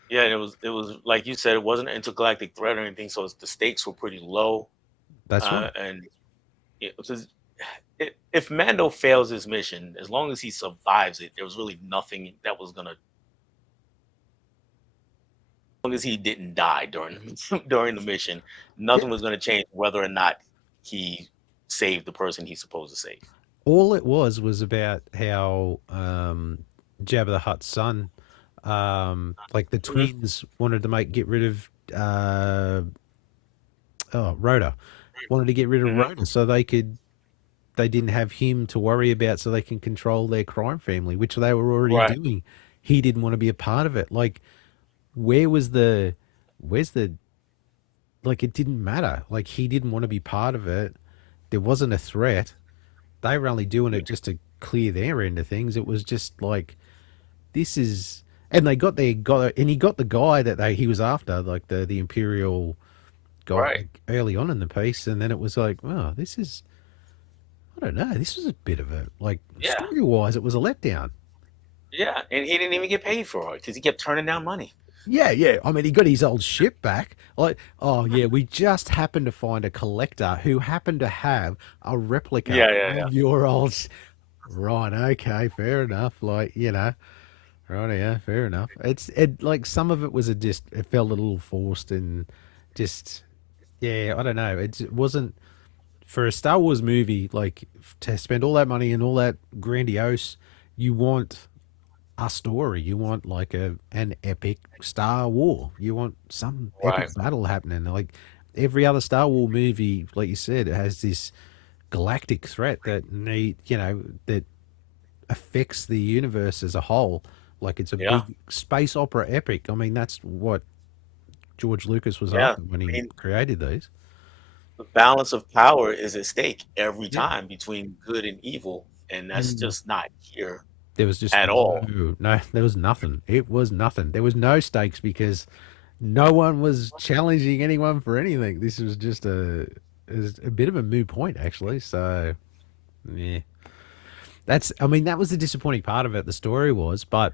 yeah. And it was like you said, it wasn't an intergalactic threat or anything, so the stakes were pretty low. That's right. And it was if Mando fails his mission, as long as he survives it, there was really nothing that was gonna. As long as he didn't die during during the mission, Yeah. nothing was gonna change whether or not he saved the person he's supposed to save. All it was about how Jabba the Hutt's son, like the Hmm. twins wanted to get rid of Rhoda, wanted to get rid of Hmm. Rhoda so they didn't have him to worry about, so they can control their crime family, which they were already Right. doing. He didn't want to be a part of it. Like, where was the, where's the, like, it didn't matter. Like, he didn't want to be part of it. There wasn't a threat. They were only doing it just to clear their end of things. It was just like, this is, and they and he got the guy that he was after, like the Imperial guy, Right. like, early on in the piece, and then it was like, oh, this is, I don't know, this was a bit of a, like, Yeah. story wise, it was a letdown. Yeah. And he didn't even get paid for it because he kept turning down money. Yeah, yeah. I mean, he got his old ship back. Like, oh yeah, we just happened to find a collector who happened to have a replica Yeah. Yeah. Yeah. of your old. Right. Okay. Fair enough. Like, right. Yeah. Fair enough. It like some of it was it felt a little forced and just, yeah. I don't know. It wasn't for a Star Wars movie, like, to spend all that money and all that grandiose. You want a story. You want like an epic Star War. You want some epic Right. battle happening. Like every other Star Wars movie, like you said, it has this galactic threat that affects the universe as a whole. Like it's a Yeah. big space opera epic. I mean, that's what George Lucas was Yeah. after when I he mean, created these. the balance of power is at stake every Yeah. time between good and evil, and that's And just not here there was just at all. no, there was nothing. It was nothing. There was no stakes because no one was challenging anyone for anything. This was just it was a bit of a moot point, actually. So, yeah, I mean, that was the disappointing part of it. The story was, but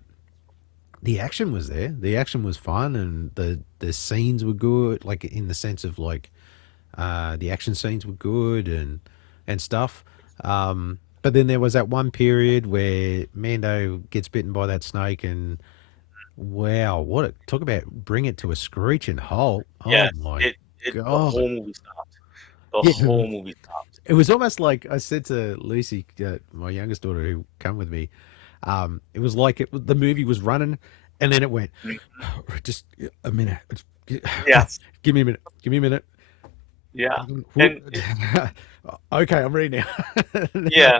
the action was there. The action was fun, and the scenes were good. Like in the sense of like, the action scenes were good and stuff. But then there was that one period where Mando gets bitten by that snake, and wow, talk about bring it to a screeching halt. Oh Yeah, my the god. whole movie stopped. The Yeah, whole movie stopped. it was almost like I said to Lucy, my youngest daughter who come with me. It was like the movie was running, and then it went, Mhm. just a minute, Yes. give me a minute, give me a minute. Yeah. Whoop. And Okay, I'm ready now. yeah,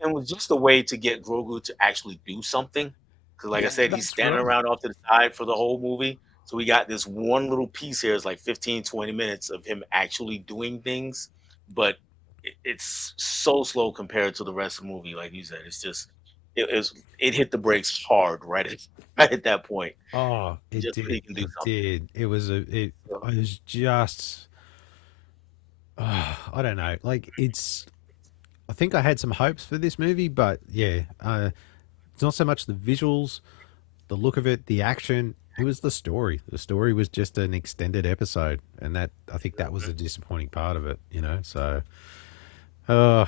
and was just a way to get Grogu to actually do something. Because, like I Yeah, said, he's that's standing right. around off to the side for the whole movie. So we got this one little piece here. It's like 15, 20 minutes of him actually doing things, but it's so slow compared to the rest of the movie. Like you said, it's just it hit the brakes hard right at right at that point, Oh, it just so he did. can do It something. did. So, I was just, I don't know. Like I think I had some hopes for this movie, but yeah, it's not so much the visuals, the look of it, the action. It was the story. The story was just an extended episode, and I think that was the disappointing part of it. So, uh,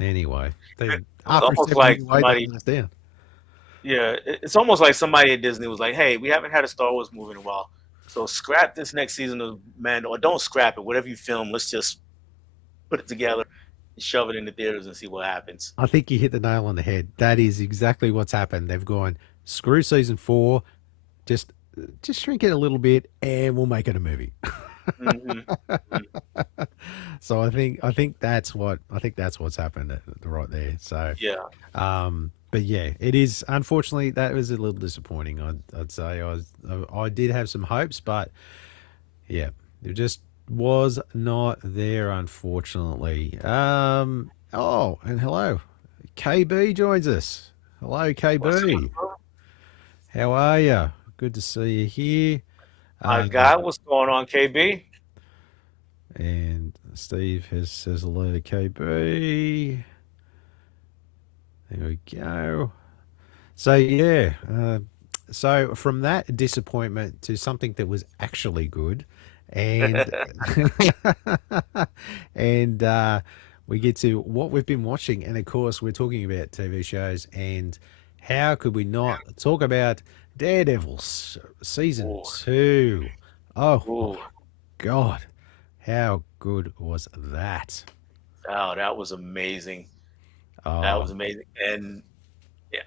anyway, it was after a almost step of like your way, they somebody. let us down. Yeah, it's almost like somebody at Disney was like, "Hey, we haven't had a Star Wars movie in a while, so scrap this next season of Mando, or don't scrap it. Whatever you film, let's just put it together, and shove it in the theaters, and see what happens." I think you hit the nail on the head. That is exactly what's happened. They've gone, screw season 4, just just shrink it a little bit, and we'll make it a movie. Hmm. So I think that's what's happened right there. So, Yeah, but yeah, it is unfortunately that was a little disappointing. I'd say I did have some hopes, but yeah, it just was not there, unfortunately. Oh, and hello, KB joins us. Hello, KB. How are you? Good to see you here. My guy, what's going on, KB? And Steve says hello to KB. There we go. So yeah, so from that disappointment to something that was actually good, and and we get to what we've been watching, and of course we're talking about TV shows, and how could we not talk about Daredevil season 2? Oh Ooh. my God, how good was that? Oh, that was amazing. That Oh was amazing. And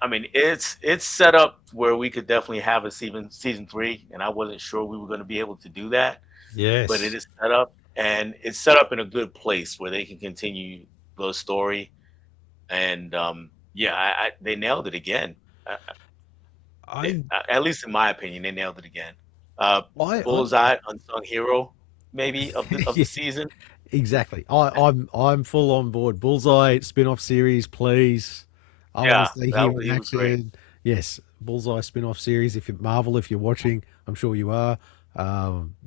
I mean, it's set up where we could definitely have a season 3, and I wasn't sure we were going to be able to do that, but it yes, is set up, and it's set up in a good place where they can continue the story. And yeah, they nailed it again. Uh, I at least in my opinion, they nailed it again. I Bullseye, unsung hero, maybe of the yeah, season. exactly. I'm full on board. Bullseye spin-off series, please. I want Yeah, to see that him in he was great. action. Yes, Bullseye spin-off series. If you Marvel, if you're watching, I'm sure you are.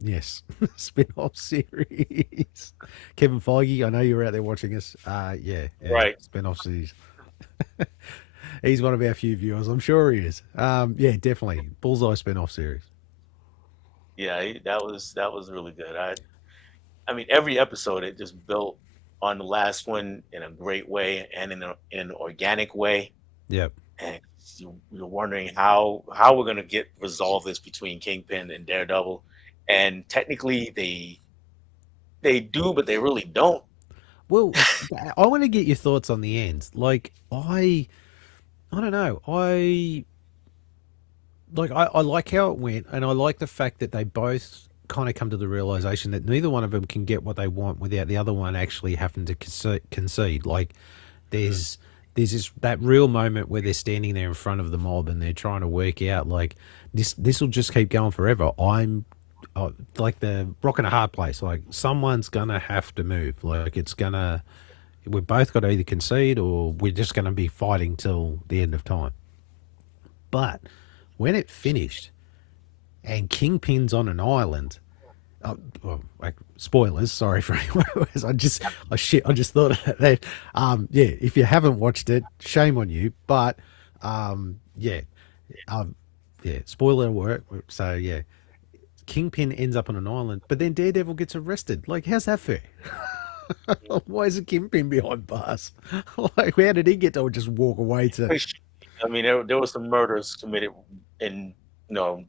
Yes, spin-off series. Kevin Feige, I know you're out there watching us. Yeah, Right. spin-off series. He's one of our few viewers. I'm sure he is. Yeah, definitely. Bullseye spin-off series. Yeah, that was really good. I mean, every episode it just built on the last one in a great way and in an organic way. Yep. And you're wondering we're gonna get resolve this between Kingpin and Daredevil, and technically they do, but they really don't. Well, I want to get your thoughts on the end. Like, I don't know. I like how it went, and I like the fact that they both kind of come to the realization that neither one of them can get what they want without the other one actually having to concede. Like, there's this that real moment where they're standing there in front of the mob and they're trying to work out like this will just keep going forever. I'm like the rock and a hard place. Like someone's gonna have to move. Like it's gonna. We've both got to either concede or we're just going to be fighting till the end of time. But when it finished and Kingpin's on an island, well, like, spoilers, sorry for anyone who has. I just thought of that. Yeah, if you haven't watched it, shame on you. But yeah, yeah, spoiler alert. So yeah, Kingpin ends up on an island, but then Daredevil gets arrested. Like, how's that fair? Why is a Kingpin behind bars? Like, how did he get to just walk away to? I mean, there was some murders committed in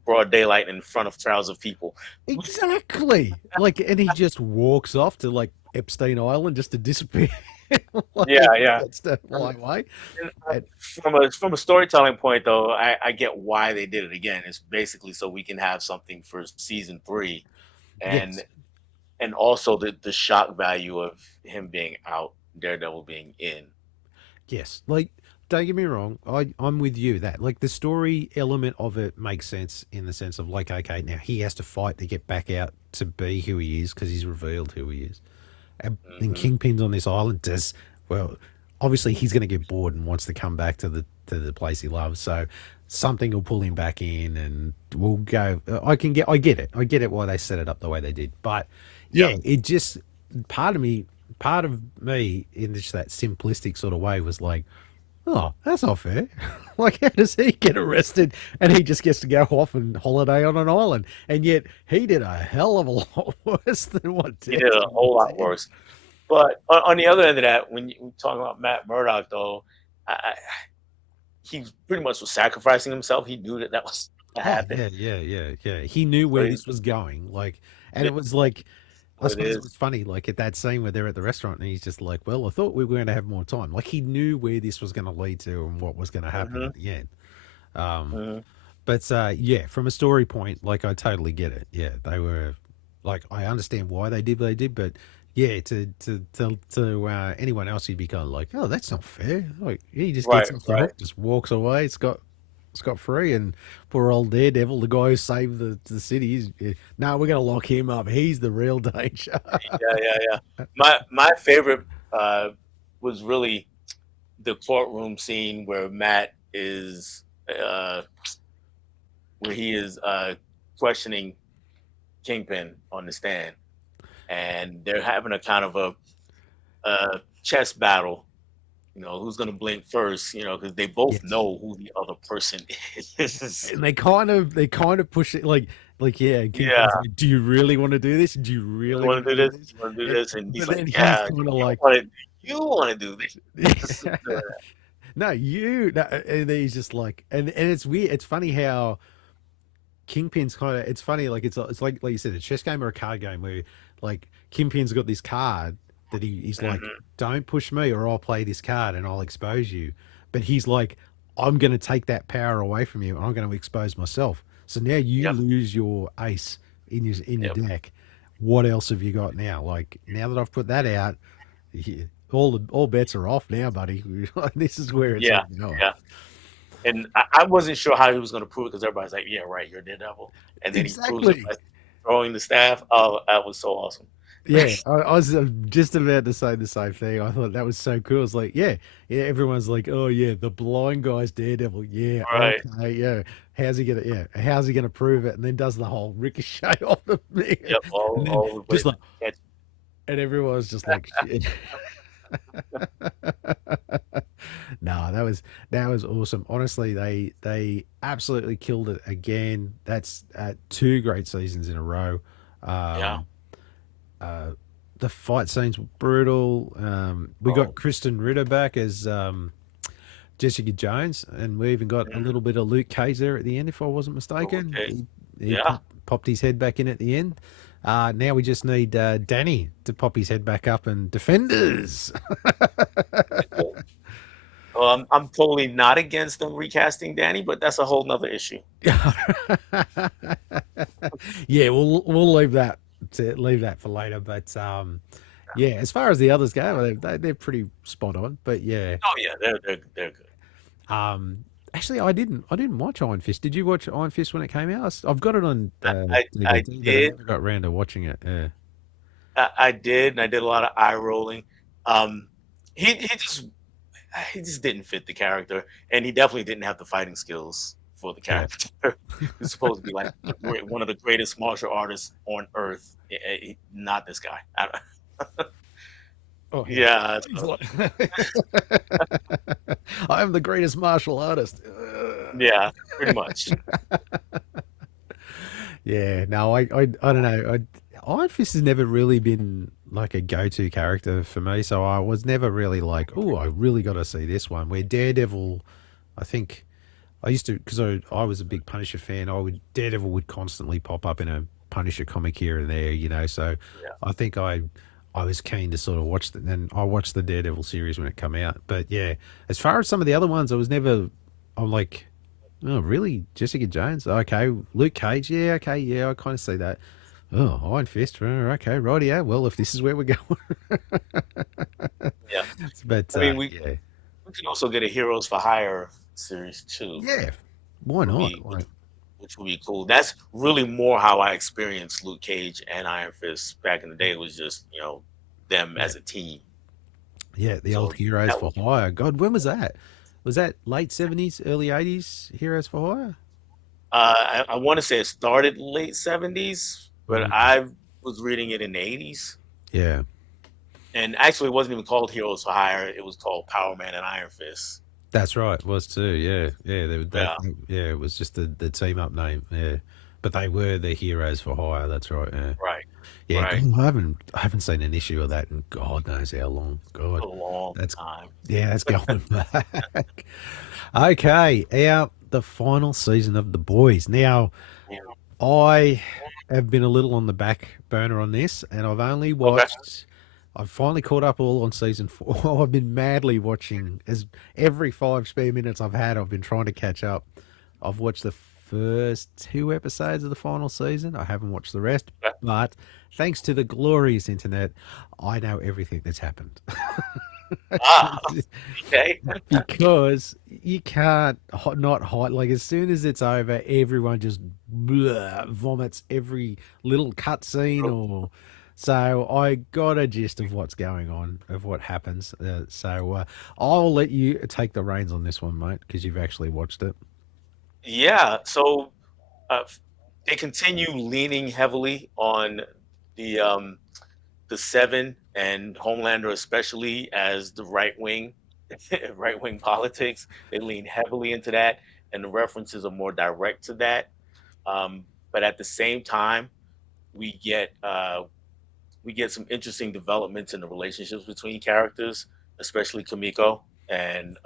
broad daylight in front of thousands of people. Exactly. Like, and he just walks off to like Epstein Island just to disappear. Like, Yeah. That's the way. From a storytelling point, though, I get why they did it again. It's basically so we can have something for season 3, and Yes. and also the shock value of him being out, Daredevil being in. Yes. Like, don't get me wrong. I'm with you that like the story element of it makes sense in the sense of like, okay, now he has to fight to get back out to be who he is because he's revealed who he is. And Kingpin's on this island does well. Obviously, he's going to get bored and wants to come back to the place he loves. So something will pull him back in, and we'll go. I get it. I get it why they set it up the way they did. But yeah, it just part of me in just that simplistic sort of way was like, oh, that's not fair. Like, how does he get arrested and he just gets to go off and holiday on an island? And yet he did a hell of a lot worse than what He did a whole lot worse. But on the other end of that, when you talking about Matt Murdock, though, he pretty much was sacrificing himself. He knew that was to happen. Yeah. He knew where this was going. Like, and it was like, I suppose it was funny, like at that scene where they're at the restaurant and he's just like, well, I thought we were going to have more time. Like he knew where this was going to lead to and what was going to happen at the end. But yeah, from a story point, like I totally get it. Yeah, they were like, I understand why they did what they did, but yeah, to anyone else, you'd be kind of like, oh, that's not fair. Like he just gets off the hook, just walks away. Scot free, and poor old Daredevil, the guy who saved the city. No, we're gonna lock him up. He's the real danger. Yeah. My favorite was really the courtroom scene where Matt is where he is questioning Kingpin on the stand, and they're having a kind of a chess battle. You know, who's gonna blink first? You know, because they both Yes. know who the other person is. And they kind of push it like yeah, and Kingpin's Yeah, like, do you really want to do this? Do you you really want want to to do do this? this? You want to do And, this? And he's but then like, he's yeah, kind of like, you want to do this? no, and he's just like, and it's weird. It's funny how Kingpin's kind of. It's funny, like it's like you said, a chess game or a card game where like Kingpin's got this card that he's like, don't push me or I'll play this card and I'll expose you. But he's like, I'm going to take that power away from you and I'm going to expose myself. So now you lose your ace in your deck. What else have you got now? Like now that I've put that out, all bets are off now, buddy. This is where it's Yeah, all going. yeah. And I wasn't sure how he was going to prove it because everybody's like, yeah, right, you're Daredevil. And then he proves it Exactly. by throwing the staff. Oh, that was so awesome. Yeah, I was just about to say the same thing. I thought that was so cool. It's like, yeah, everyone's like, oh yeah, the blind guy's Daredevil. Yeah, Right. okay, yeah. How's he gonna prove it? And then does the whole ricochet off the man. Yep. And then All the way just like, catch. and everyone's just like, shit. No, that was awesome. Honestly, they absolutely killed it again. That's 2 great seasons in a row. Yeah. The fight scenes were brutal. We got Kristen Ritter back as Jessica Jones, and we even got a little bit of Luke Cage there at the end, if I wasn't mistaken. Okay. He Yeah. popped his head back in at the end. Now we just need Danny to pop his head back up and Defenders. I'm totally not against them recasting Danny, but that's a whole nother issue. Yeah, we'll leave that for later. But yeah, as far as the others go, they're pretty spot on. But yeah, Oh yeah, they're good. actually, I didn't watch Iron Fist. Did you watch Iron Fist when it came out? I've got it on I DVD, but I did. never got around to watching it. Yeah. I did, and I did a lot of eye rolling. He just didn't fit the character, and he definitely didn't have the fighting skills for the Yeah. character. He's supposed to be like one of the greatest martial artists on earth. Not this guy. Oh, Yeah. He's like, I am the greatest martial artist. Yeah, pretty much. Yeah, no, I don't know. Iron Fist has never really been like a go-to character for me, so I was never really like, oh, I really got to see this one. Where Daredevil, I think I used to, because I was a big Punisher fan. Daredevil would constantly pop up in a Punisher comic here and there, So Yeah. I think I was keen to sort of watch that. And I watched the Daredevil series when it came out. But yeah, as far as some of the other ones, I'm like, oh, really? Jessica Jones? Okay. Luke Cage? Yeah, okay. Yeah, I kind of see that. Oh, Iron Fist? Okay, right, yeah. Well, if this is where we're going. Yeah. But, I mean, we can also get a Heroes for Hire series too. Yeah. Why not? Which would be cool. That's really more how I experienced Luke Cage and Iron Fist back in the day. It was just, them as a team. Yeah, the old Heroes for Hire. God, when was that? Was that late 70s, early 80s Heroes for Hire? I want to say it started late 70s, but I was reading it in the 80s. Yeah. And actually, it wasn't even called Heroes for Hire. It was called Power Man and Iron Fist. That's right. It was too. Yeah. Yeah. It was just the team up name. Yeah. But they were the Heroes for Hire. That's right. Yeah. Right. Yeah. Right. God, I haven't seen an issue of that in God knows how long. God. A long time. Yeah, that's going back. Okay. The final season of The Boys. Now, I have been a little on the back burner on this, and I've only watched. I've finally caught up all on season 4. I've been madly watching as every 5 spare minutes I've had. I've been trying to catch up. I've watched the first 2 episodes of the final season. I haven't watched the rest, but thanks to the glorious internet, I know everything that's happened. Okay. Because you can't not hide. Like as soon as it's over, everyone just vomits every little cutscene or So I got a gist of what's going on, of what happens. I'll let you take the reins on this one, mate, because you've actually watched it. Yeah, so uh, they continue leaning heavily on the um, the Seven and Homelander, especially as the right wing, right wing politics. They lean heavily into that, and the references are more direct to that. But at the same time, we get uh, we get some interesting developments in the relationships between characters, especially Kamiko. And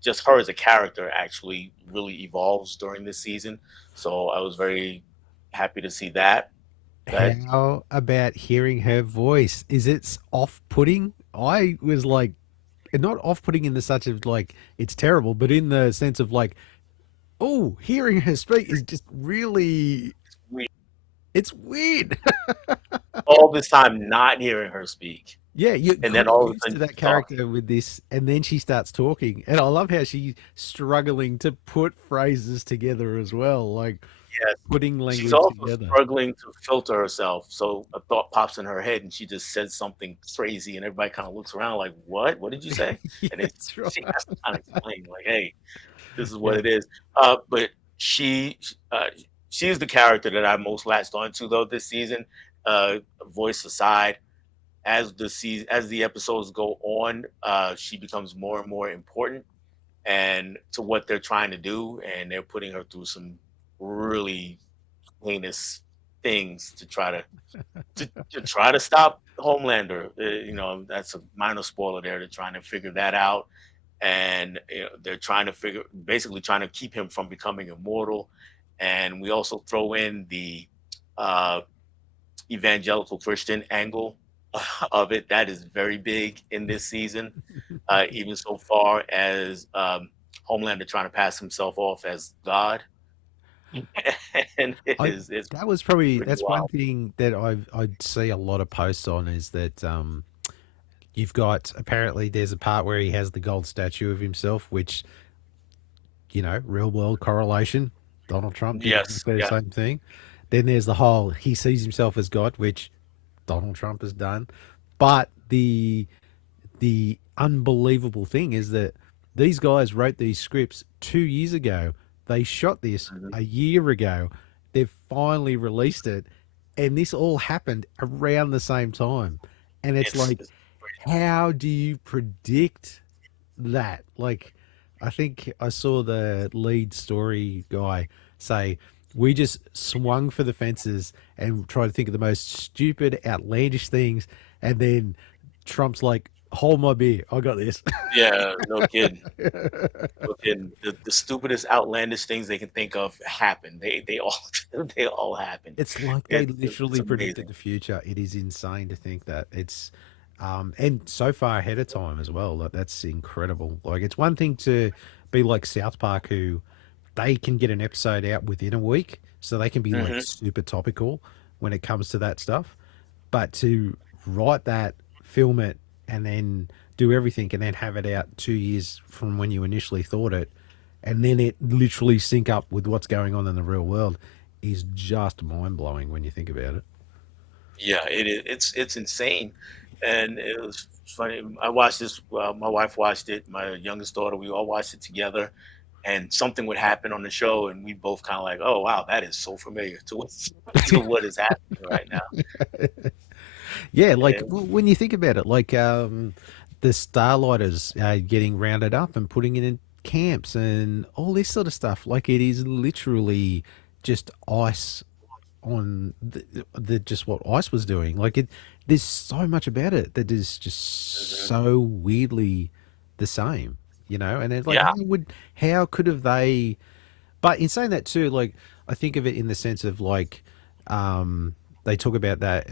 just her as a character actually really evolves during this season. So I was very happy to see that. That How about hearing her voice? Is it off-putting? I was like, not off-putting in the such of like it's terrible, but in the sense of like, oh, hearing her speak is just really, we it's weird. all this time not hearing her speak, Yeah, you're and then kind of all of a used to sudden that she's talking. character with this, and then she starts talking, and I love how she's struggling to put phrases together as well, like Yes, putting she's language also together. struggling to filter herself. So a thought pops in her head, and she just says something crazy, and everybody kind of looks around like, "What? What did you say?" Yeah, And then that's right. she has to kind of explain, like, "Hey, this is what Yeah. it is." But uh, she is the character that I most latched onto though this season. Voice aside, as the episodes go on, she becomes more and more important and to what they're trying to do, and they're putting her through some really heinous things to try to try to stop Homelander. That's a minor spoiler there. They're trying to figure that out, and they're trying to basically trying to keep him from becoming immortal. And we also throw in the uh, evangelical Christian angle of it. That is very big in this season, even so far as Homelander trying to pass himself off as God, and I it's that was probably pretty that's one wild. thing that I'd see a lot of posts on is that you've got apparently there's a part where he has the gold statue of himself, which real world correlation. Donald Trump did Yes, exactly the yeah. same thing. Then there's the whole he sees himself as God, which Donald Trump has done. But the unbelievable thing is that these guys wrote these scripts 2 years ago. They shot this Mhm. a year ago. They've finally released it, and this all happened around the same time. And it's It's, like, it's how do you predict that? Like, I think I saw the lead story guy say, we just swung for the fences and tried to think of the most stupid, outlandish things. And then Trump's like, hold my beer. I got this. yeah, no kidding. No kidding. The stupidest, outlandish things they can think of happen. They all they all happen. It's like they It's literally amazing. predicted the future. It is insane to think that it's, and so far ahead of time as well. Like that's incredible. Like it's one thing to be like South Park, who they can get an episode out within a week, so they can be like Hmm. super topical when it comes to that stuff. But to write that, film it, and then do everything, and then have it out 2 years from when you initially thought it, and then it literally sync up with what's going on in the real world is just mind blowing when you think about it. Yeah, it is. It's insane, and it was funny. I watched this. My wife watched it. My youngest daughter. We all watched it together, and something would happen on the show, and we both kind of like, "Oh wow, that is so familiar to what to what is happening right now." Yeah, like And when you think about it, like the Starlighters getting rounded up and putting it in camps and all this sort of stuff. Like it is literally just ice on the just what ice was doing. Like it, there's so much about it that is just mhm. so weirdly the same, And it's like, Yeah, how could have they? But in saying that too, like I think of it in the sense of like, they talk about that.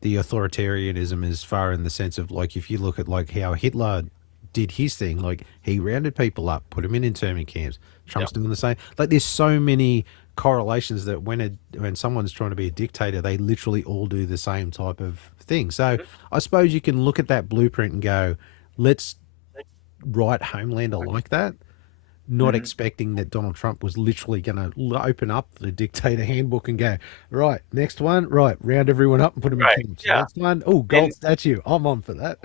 The authoritarianism is far in the sense of like if you look at like how Hitler did his thing, like he rounded people up, put them in internment camps. yeah, Trump's doing the same. Like there's so many correlations that when someone's trying to be a dictator, they literally all do the same type of thing. So mhm. I suppose you can look at that blueprint and go, let's write Homelander like that. not expecting that Donald Trump was literally going to open up the dictator handbook and go, right, next one, right, round everyone up and put them in Right. camps. Yeah. Next one, oh, gold And statue. I'm on for that.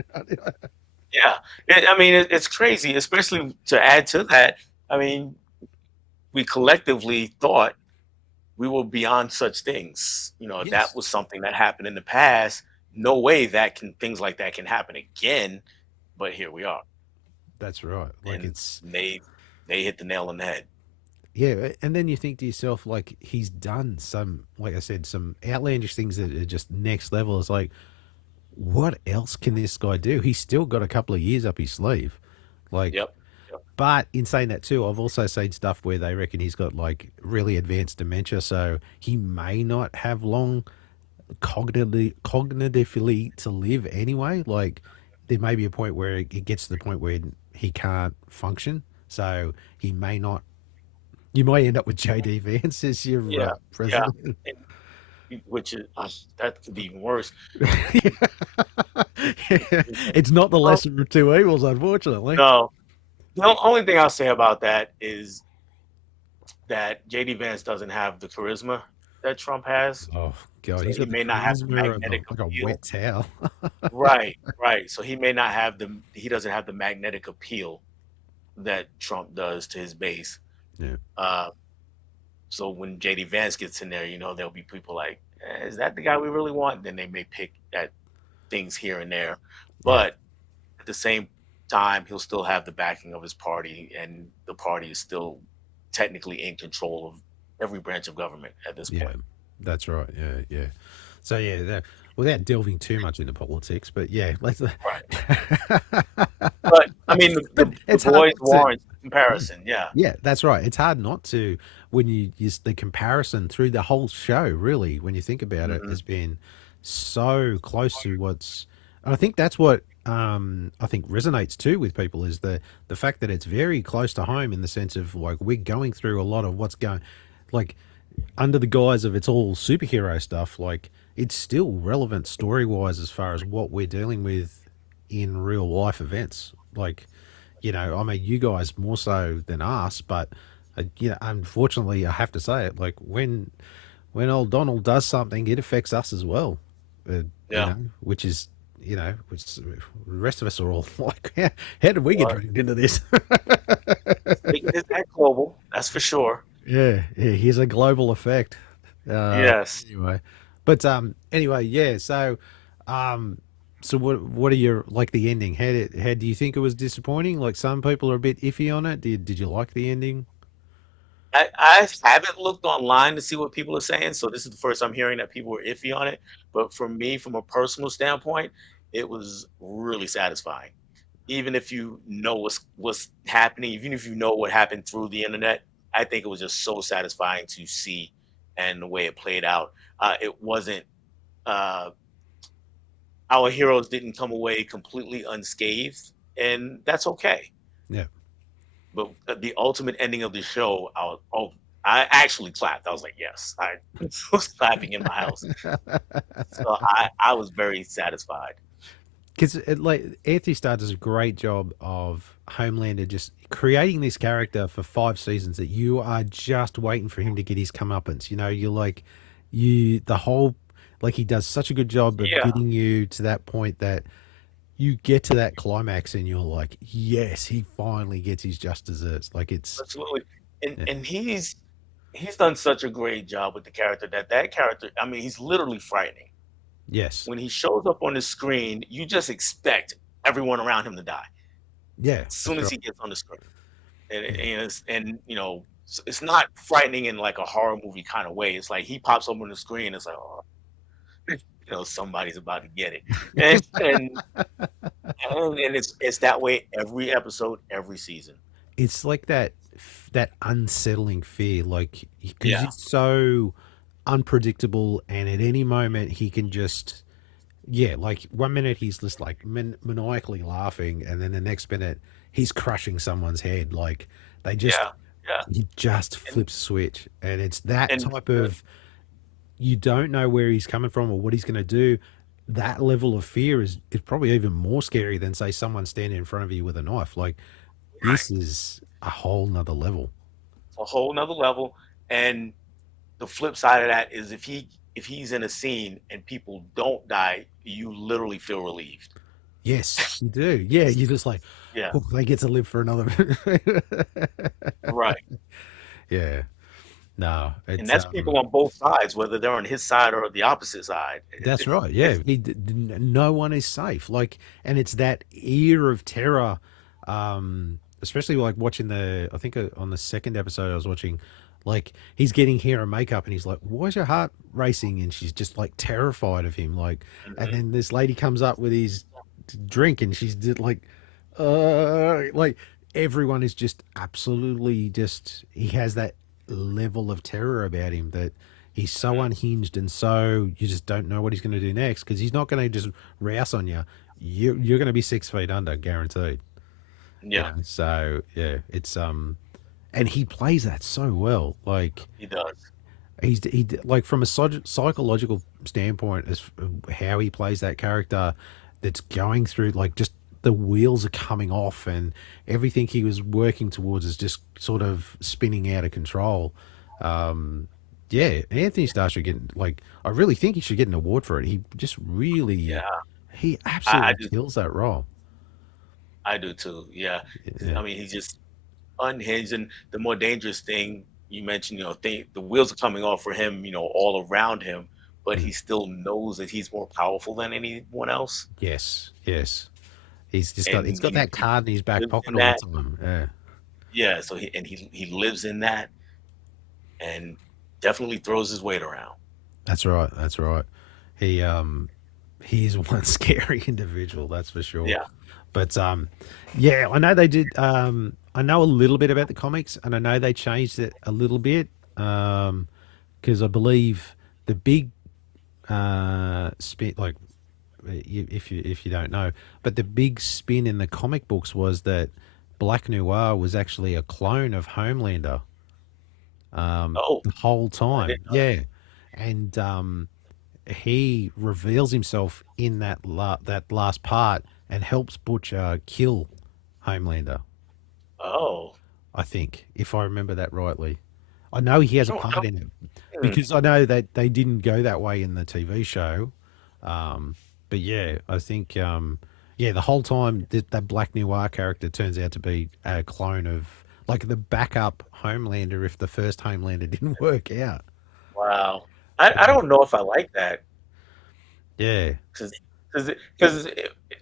yeah, I mean, it's crazy, especially to add to that. I mean, we collectively thought we were beyond such things. You know, that Yes, was something that happened in the past. No way that things like that can happen again. But here we are, that's right. Like and it's, they hit the nail on the head. yeah. And then you think to yourself, like, he's done some, like I said, some outlandish things that are just next level. It's like, what else can this guy do? He's still got a couple of years up his sleeve. Like, Yep. Yep. but in saying that too, I've also seen stuff where they reckon he's got like really advanced dementia, so he may not have long cognitively to live anyway. Like, there may be a point where it gets to the point where he can't function, so he may not. You might end up with JD Vance as your Yeah. Yeah. president. Which is that could be even worse. It's not the Well, lesser of two evils, unfortunately. no, the only thing I'll say about that is that JD Vance doesn't have the charisma that Trump has, Oh God, so he's he got the may not have the charisma of magnetic like a appeal. wet towel. Right, right. So he may not have he doesn't have the magnetic appeal that Trump does to his base. Yeah. So when JD Vance gets in there, there'll be people like, is that the guy we really want? Then they may pick at things here and there. But at the same time, he'll still have the backing of his party, and the party is still technically in control of every branch of government at this Yeah, point. that's right. Yeah, yeah. So yeah, without delving too much into politics, but yeah, let's. But I mean, the It's hard boys not to. warrant comparison. Yeah. Yeah, that's right. It's hard not to when you use the comparison through the whole show. Really, when you think about it, Hmm. has been so close to what's. And I think that's what I think resonates too with people is the fact that it's very close to home in the sense of like we're going through a lot of what's going, like under the guise of it's all superhero stuff. Like it's still relevant story wise as far as what we're dealing with in real life events. Like I mean, you guys more so than us, but unfortunately, I have to say it. Like when old Donald does something, it affects us as well. Yeah. Which is which the rest of us are all like, how did we get Right. dragged into this? It's that global, that's for sure. Yeah, here's a global effect. Yes. Anyway, but anyway, yeah. So what are your like the ending? How do you think it was disappointing? Like some people are a bit iffy on it. Did you like the ending? I haven't looked online to see what people are saying, so this is the first I'm hearing that people were iffy on it. But for me, from a personal standpoint, it was really satisfying. Even if you know what's happening, even if you know what happened through the internet, I think it was just so satisfying to see and the way it played out. It wasn't uh, our heroes didn't come away completely unscathed, and that's okay. Yeah. But the ultimate ending of the show, I actually clapped. I was like, yes, I was clapping in my house. So I was very satisfied. Because like Anthony Starr does a great job of Homelander just creating this character for 5 seasons that you are just waiting for him to get his comeuppance. You're like the whole like he does such a good job of Yeah. getting you to that point that you get to that climax and you're like, yes, he finally gets his just desserts. Like it's Absolutely. And yeah. and he's done such a great job with the character that character, I mean, he's literally frightening. Yes. When he shows up on the screen, you just expect everyone around him to die Yeah. as soon That's as right. he gets on the screen. It's not frightening in like a horror movie kind of way. It's like he pops up on the screen, it's like, oh, somebody's about to get it. And it's that way every episode, every season. It's like that unsettling fear, like because Yeah. he's so unpredictable, and at any moment he can just like 1 minute he's just like maniacally laughing, and then the next minute he's crushing someone's head. Like they just Yeah. Yeah. he just And flips a switch, and it's that and type of you don't know where he's coming from or what he's going to do. That level of fear is probably even more scary than say someone standing in front of you with a knife. Like This is a whole nother level. A whole nother level. And the flip side of that is if he's in a scene and people don't die, you literally feel relieved. Yes, you do. Yeah, you're just like, Yeah. oh, they get to live for another. Right. Yeah. No, And it's that's people on both sides, whether they're on his side or the opposite side. that's right. Yeah, It's no one is safe. Like, and it's that ear of terror. Especially like watching I think on the second episode I was watching, like he's getting hair and makeup, and he's like, "Why's your heart racing?" And she's just like terrified of him. Like, and then this lady comes up with his drink, and she's like everyone is just absolutely just. He has that level of terror about him that he's so unhinged, and so you just don't know what he's going to do next, because he's not going to just rouse on you. You're going to be 6 feet under, guaranteed. Yeah. So yeah, it's and he plays that so well. Like he does. He like from a psychological standpoint, as how he plays that character, that's going through, like, just the wheels are coming off, and everything he was working towards is just sort of spinning out of control. Yeah, Anthony Starr should get, like, I really think he should get an award for it. He just really, he absolutely kills that role. I do too. Yeah. Yeah. I mean, he's just unhinged. And the more dangerous thing you mentioned, the wheels are coming off for him, all around him, but he still knows that he's more powerful than anyone else. Yes. He's just And he's got that card in his back lives pocket in all that. the time. Yeah. Yeah. So he lives in that and definitely throws his weight around. That's right. He's one scary individual, that's for sure. Yeah. But yeah, I know they did. I know a little bit about the comics, and I know they changed it a little bit, because I believe the big spin, like, if you don't know, but the big spin in the comic books was that Black Noir was actually a clone of Homelander. The whole time, yeah, and he reveals himself in that last part and helps Butcher kill Homelander. Oh. I think, if I remember that rightly. I know he has a part in it, Hmm. because I know that they didn't go that way in the TV show. But yeah, I think, yeah, the whole time that Black Noir character turns out to be a clone of, like, the backup Homelander if the first Homelander didn't work out. Wow. I don't know if I like that. Yeah. Because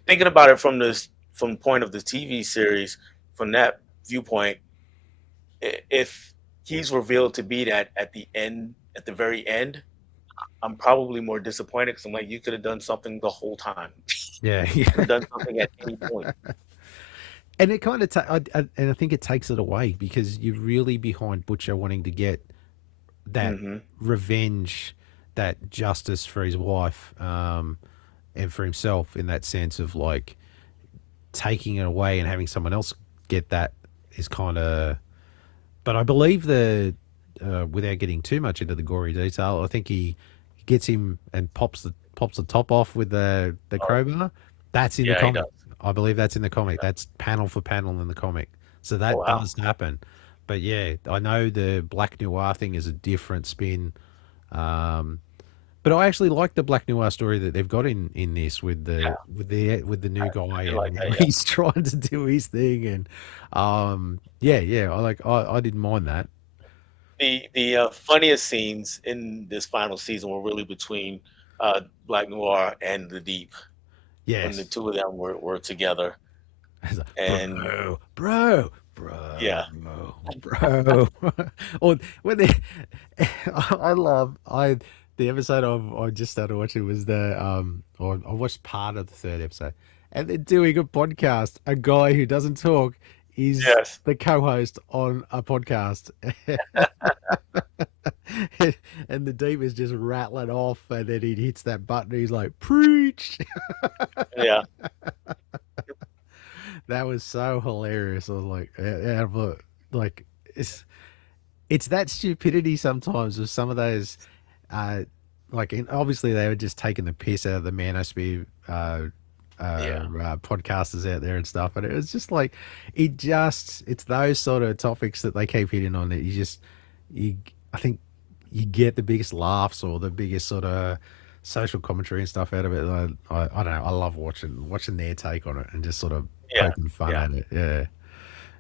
thinking about it from the point of the TV series, from that viewpoint, if he's revealed to be that at the very end, I'm probably more disappointed, because I'm like, you could have done something the whole time. Yeah. You could have done something at any point. And it kind of, and I think it takes it away, because you're really behind Butcher wanting to get that revenge, that justice for his wife, and for himself, in that sense of, like, taking it away and having someone else get that is kind of. But I believe without getting too much into the gory detail, I think he gets him and pops the top off with the crowbar. That's in the comic. I believe that's in the comic. That's panel for panel in the comic. So that does happen. But yeah, I know the Black Noir thing is a different spin. But I actually like the Black Noir story that they've got in this with the new guy, and he's trying to do his thing, and I didn't mind that. The funniest scenes in this final season were really between Black Noir and the Deep. Yes. When the two of them were together. And bro. Yeah. Bro. Or when they, the episode I just started watching was or I watched part of the third episode, and they're doing a podcast. A guy who doesn't talk is the co-host on a podcast. And the Deep is just rattling off, and then he hits that button. He's like, "Preach!" Yeah, that was so hilarious. I was like, "Yeah, but like it's that stupidity sometimes of some of those, like, and obviously they were just taking the piss out of the Manosphere podcasters out there and stuff, and it was just like it's those sort of topics that they keep hitting on. That I think you get the biggest laughs or the biggest sort of social commentary and stuff out of it. I don't know. I love watching their take on it and just sort of poking fun at it.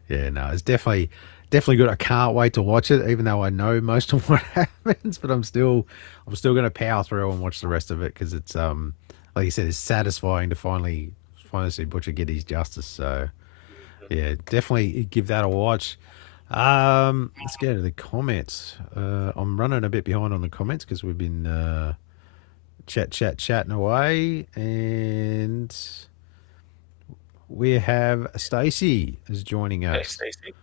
Yeah. No, it's definitely good. I can't wait to watch it, even though I know most of what happens. But I'm still going to power through and watch the rest of it because it's like you said, it's satisfying to finally see Butcher get his justice. So yeah, definitely give that a watch. Let's go to the comments. I'm running a bit behind on the comments because we've been chatting away, and we have Stacey is joining us. Hey, Stacey.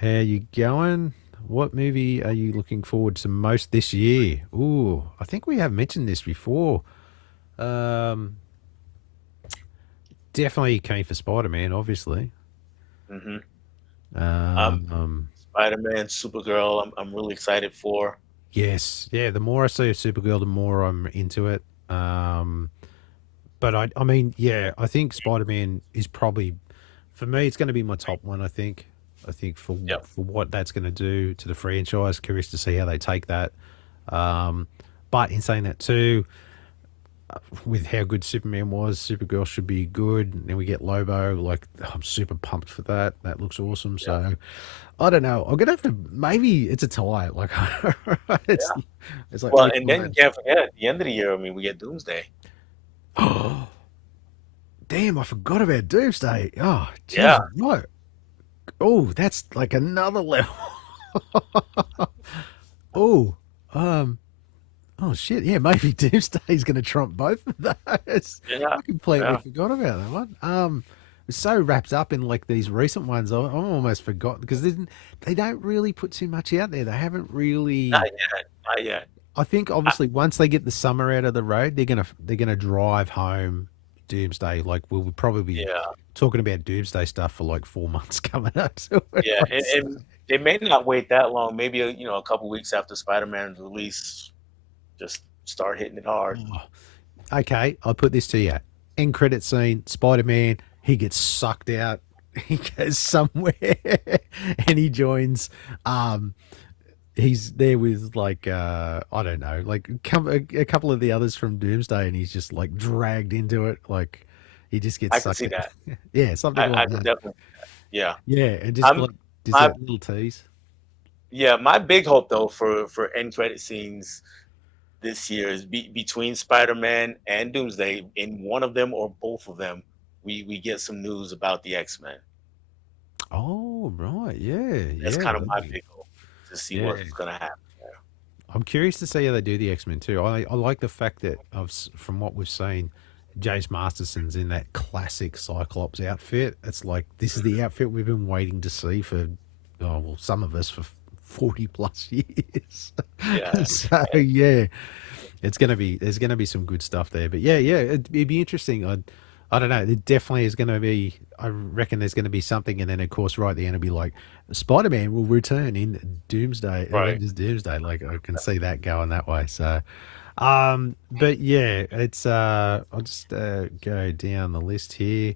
How you going? What movie are you looking forward to most this year? Ooh, I think we have mentioned this before. Definitely came for Spider-Man, obviously. Mm-hmm. Spider-Man, Supergirl, I'm really excited for. Yes, yeah. The more I see of Supergirl, the more I'm into it. But I mean, yeah, I think Spider-Man is probably, for me, it's going to be my top one. I think for what that's going to do to the franchise, curious to see how they take that. But in saying that too, with how good Superman was, Supergirl should be good. And then we get Lobo. Like, I'm super pumped for that. That looks awesome. So, I don't know. I'm gonna have to. Maybe it's a tie. Like, it's like. Well, and then you can't forget at the end of the year. I mean, we get Doomsday. Oh, damn! I forgot about Doomsday. Oh, geez, Yeah. no. Oh, that's like another level. Oh, oh shit! Yeah, maybe Doomsday's going to trump both of those. Yeah, I completely forgot about that one. Was so wrapped up in like these recent ones, I almost forgot because they don't really put too much out there. They haven't really. Not yet. I think obviously once they get the summer out of the road, they're gonna drive home Doomsday. Like we'll probably be talking about Doomsday stuff for like 4 months coming up. So Yeah, and they may not wait that long. Maybe a couple weeks after Spider-Man's release, just start hitting it hard. Okay, I'll put this to you. End credit scene, Spider-Man, he gets sucked out. He goes somewhere and he joins. He's there with like I don't know, like a couple of the others from Doomsday, and he's just like dragged into it. Like he just gets. I sucked can see out. that. Yeah, something I like can that. definitely see that. Yeah. Yeah, and just like just that little tease. Yeah, my big hope though for end credit scenes this year is between Spider-Man and Doomsday, in one of them or both of them, we get some news about the X-Men. Oh right, yeah, That's yeah. kind of my big hope, to see what's gonna happen there. I'm curious to see how they do the X-Men too. I like the fact that from what we've seen, Jace Masterson's in that classic Cyclops outfit. It's like this is the outfit we've been waiting to see for, some of us for 40 plus years. Yeah. So yeah, there's gonna be some good stuff there. But yeah, it'd be interesting. I don't know. It definitely is going to be. I reckon there's going to be something, and then of course, right at the end, it'll be like Spider-Man will return in Doomsday, Avengers Doomsday. Like I can see that going that way. So, but yeah, it's. I'll just go down the list here.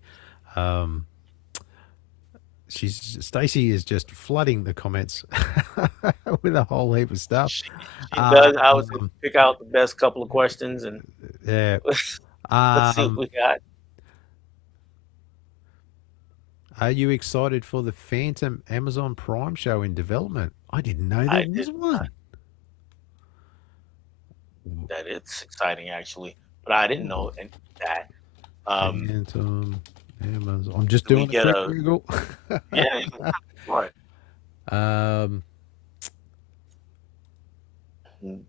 Stacey is just flooding the comments with a whole heap of stuff. She does. I was going to pick out the best couple of questions, and yeah. Let's see what we got. Are you excited for the Phantom Amazon Prime show in development? I didn't know there was one. That it's exciting, actually, but I didn't know that. Phantom Amazon. I'm just doing a quick Google. Yeah, right.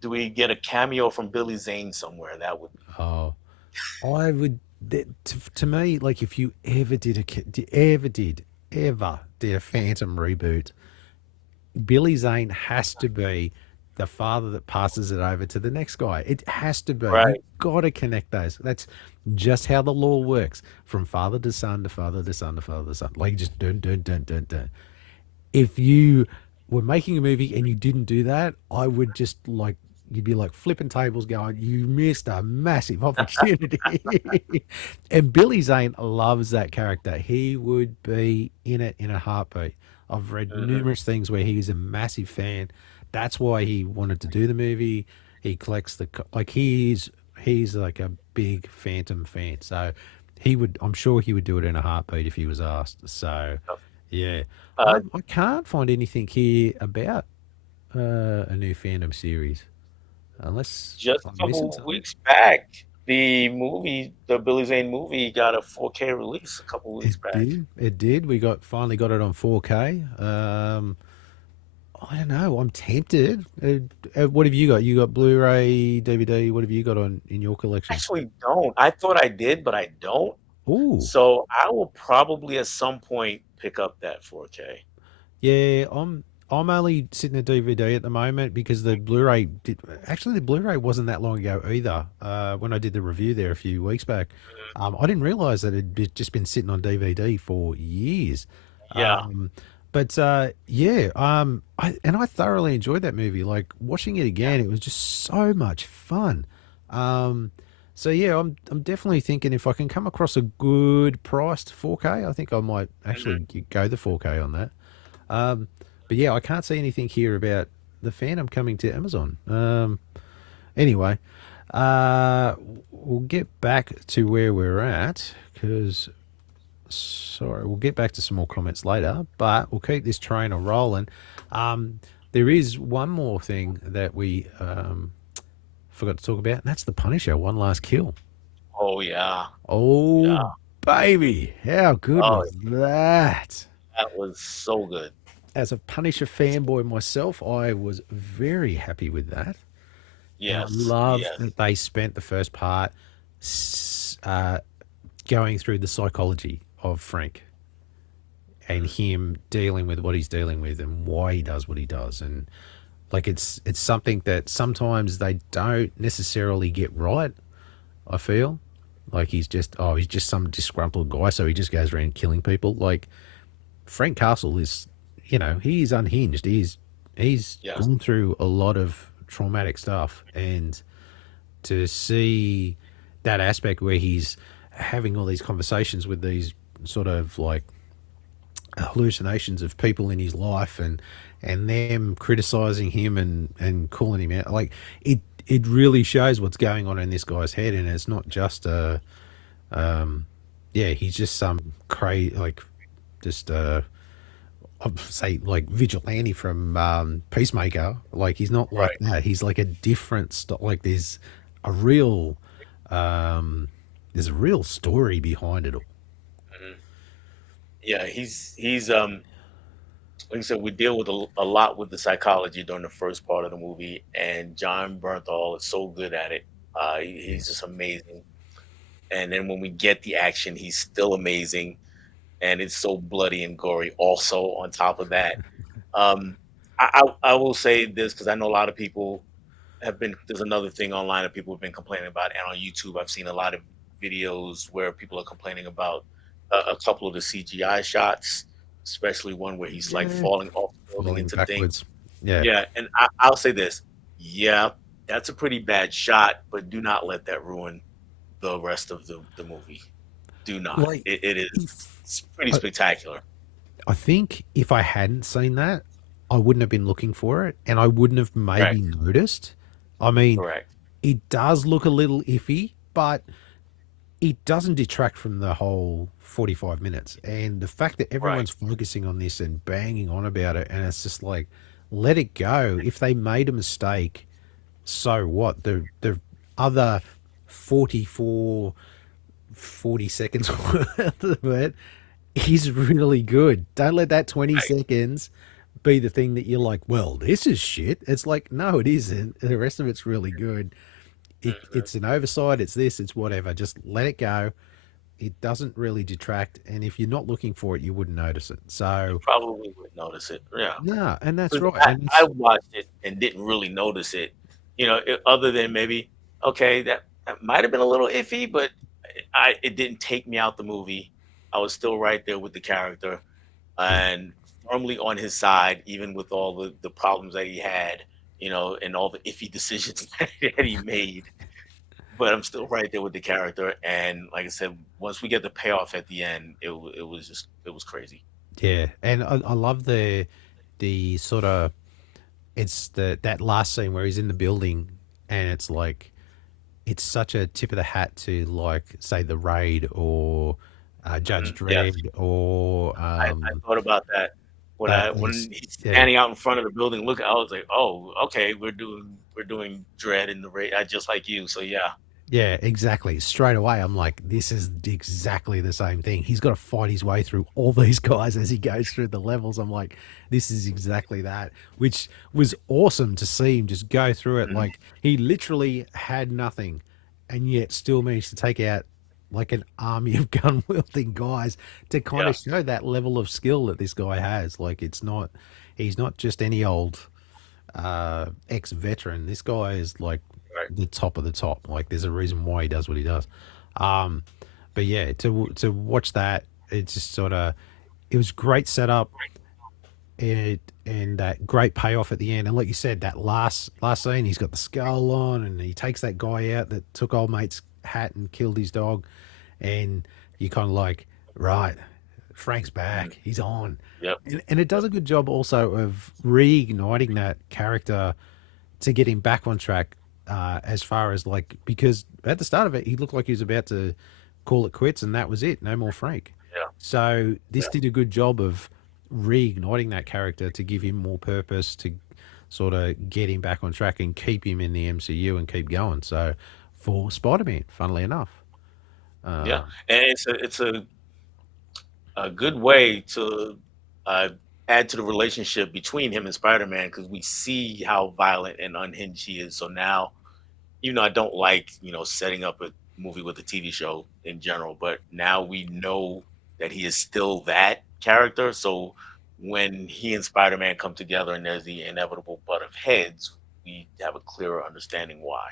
Do we get a cameo from Billy Zane somewhere? That would. Oh, I would. To me, like if you ever did a Phantom reboot, Billy Zane has to be the father that passes it over to the next guy. It has to be. Right. You've got to connect those. That's just how the law works, from father to son to father to son to father to son. Like just dun. If you were making a movie and you didn't do that, I would just like you'd be like flipping tables going, you missed a massive opportunity. And Billy Zane loves that character. He would be in it in a heartbeat. I've read numerous things where he's a massive fan. That's why he wanted to do the movie. He collects like he's like a big Phantom fan. So he would, I'm sure he would do it in a heartbeat if he was asked. So yeah, I can't find anything here about a new Phantom series, unless Just a I'm missing couple something. weeks back, the Billy Zane movie, got a 4K release a couple weeks It back. did. It did. We finally got it on 4K. I don't know. I'm tempted. What have you got? You got Blu-ray, DVD. What have you got on in your collection? Actually, don't. I thought I did, but I don't. Ooh, So I will probably at some point pick up that 4K. yeah. I'm only sitting at DVD at the moment because the Blu-ray did. Actually, the Blu-ray wasn't that long ago either. When I did the review there a few weeks back, I didn't realize that just been sitting on DVD for years. Yeah. But yeah, I thoroughly enjoyed that movie. Like watching it again, it was just so much fun. So yeah, I'm definitely thinking if I can come across a good priced 4K, I think I might actually go the 4K on that. But yeah, I can't see anything here about the Phantom coming to Amazon. Anyway, we'll get back to where we're at because. Sorry, we'll get back to some more comments later, but we'll keep this train a rolling. There is one more thing that we forgot to talk about, and that's the Punisher, One Last Kill. Oh yeah. Oh, Yeah. baby, how good Oh, was that? that was so good. As a Punisher fanboy myself, I was very happy with that. And I Yes. love Yes. that they spent the first part going through the psychology of Frank and him dealing with what he's dealing with and why he does what he does. And like it's something that sometimes they don't necessarily get right, I feel. Like he's just some disgruntled guy, so he just goes around killing people. Like Frank Castle is, he's unhinged. He's Yes. gone through a lot of traumatic stuff, and to see that aspect where he's having all these conversations with these sort of like hallucinations of people in his life and them criticizing him and calling him out, like it really shows what's going on in this guy's head. And it's not just he's just some like just I'd say like vigilante from Peacemaker. Like he's not like that. He's like a different like there's a real story behind it all. Yeah, he's like I said, we deal with a lot with the psychology during the first part of the movie, and John Bernthal is so good at it. He's just amazing. And then when we get the action, he's still amazing, and it's so bloody and gory. Also, on top of that, I will say this because I know a lot of people have been. There's another thing online that people have been complaining about, and on YouTube, I've seen a lot of videos where people are complaining about a couple of the CGI shots, especially one where he's like falling off the building Falling into backwards. things. Yeah. Yeah, and I'll say this. Yeah, that's a pretty bad shot, but do not let that ruin the rest of the movie. Do not. Like, It is it's pretty spectacular. I think if I hadn't seen that, I wouldn't have been looking for it, and I wouldn't have maybe noticed. I mean, Correct. it does look a little iffy, but it doesn't detract from the whole 45 minutes. And the fact that everyone's focusing on this and banging on about it, and it's just like, let it go. If they made a mistake, so what? The other 40 seconds worth of it is really good. Don't let that 20 seconds be the thing that you're like, well, this is shit. It's like, no, it isn't. The rest of it's really good. It's an oversight. It's this. It's whatever. Just let it go. It doesn't really detract. And if you're not looking for it, you wouldn't notice it. So Probably would notice it. Yeah. no, and that's 'Cause right. And I watched it and didn't really notice it. Other than maybe, okay, that might have been a little iffy, but it didn't take me out the movie. I was still right there with the character and firmly on his side, even with all the problems that he had. you know, and all the iffy decisions that he made. But I'm still right there with the character. And like I said, once we get the payoff at the end, it was just it was crazy. Yeah, and I love the sort of it's that last scene where he's in the building and it's like it's such a tip of the hat to like say the Raid or Judge Yes, Dredd or I thought about that those when he's yeah. standing out in front of the building. Look, I was like, oh, okay, we're doing Dread in the raid, just like you. So yeah, Yeah, exactly. Straight away, I'm like, this is exactly the same thing. He's got to fight his way through all these guys as he goes through the levels. I'm like, this is exactly that, which was awesome to see him just go through it. Mhm. Like, he literally had nothing and yet still managed to take out like an army of gun wielding guys to kind Yeah, of show that level of skill that this guy has. Like, he's not just any old ex-veteran. This guy is like right. the top of the top. Like there's a reason why he does what he does. Um, but yeah, to watch that, it just sort of it was great setup. And that great payoff at the end. And like you said, that last scene, he's got the skull on, and he takes that guy out that took old mate's hat and killed his dog, and you kind of like, right, Frank's back, he's on, Yep. and it does a good job also of reigniting that character to get him back on track. As far as like, because at the start of it, he looked like he was about to call it quits, and that was it, no more Frank. Yeah. So this Yeah. did a good job of reigniting that character to give him more purpose, to sort of get him back on track and keep him in the MCU and keep going. So for Spider-Man, funnily enough, Yeah. um, And it's a good way to uh, add to the relationship between him and Spider-Man because we see how violent and unhinged he is. So now, you know, I don't like, you know, setting up a movie with a TV show in general, but now we know that he is still that character. So when he and Spider-Man come together and there's the inevitable butt of heads, we have a clearer understanding why.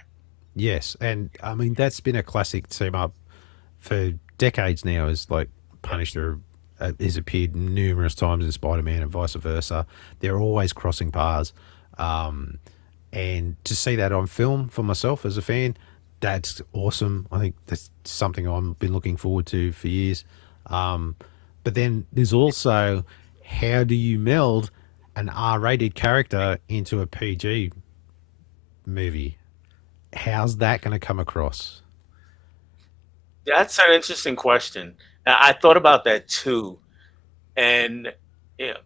yes, and I mean that's been a classic team up for decades now. Is like Punisher has appeared numerous times in Spider-Man and vice versa. They're always crossing paths. Um, and to see that on film for myself as a fan, that's awesome. I think that's something I've been looking forward to for years. Um, but then there's also how do you meld an R-rated character into a PG movie? How's that going to come across? That's an interesting question. I thought about that too. And you know,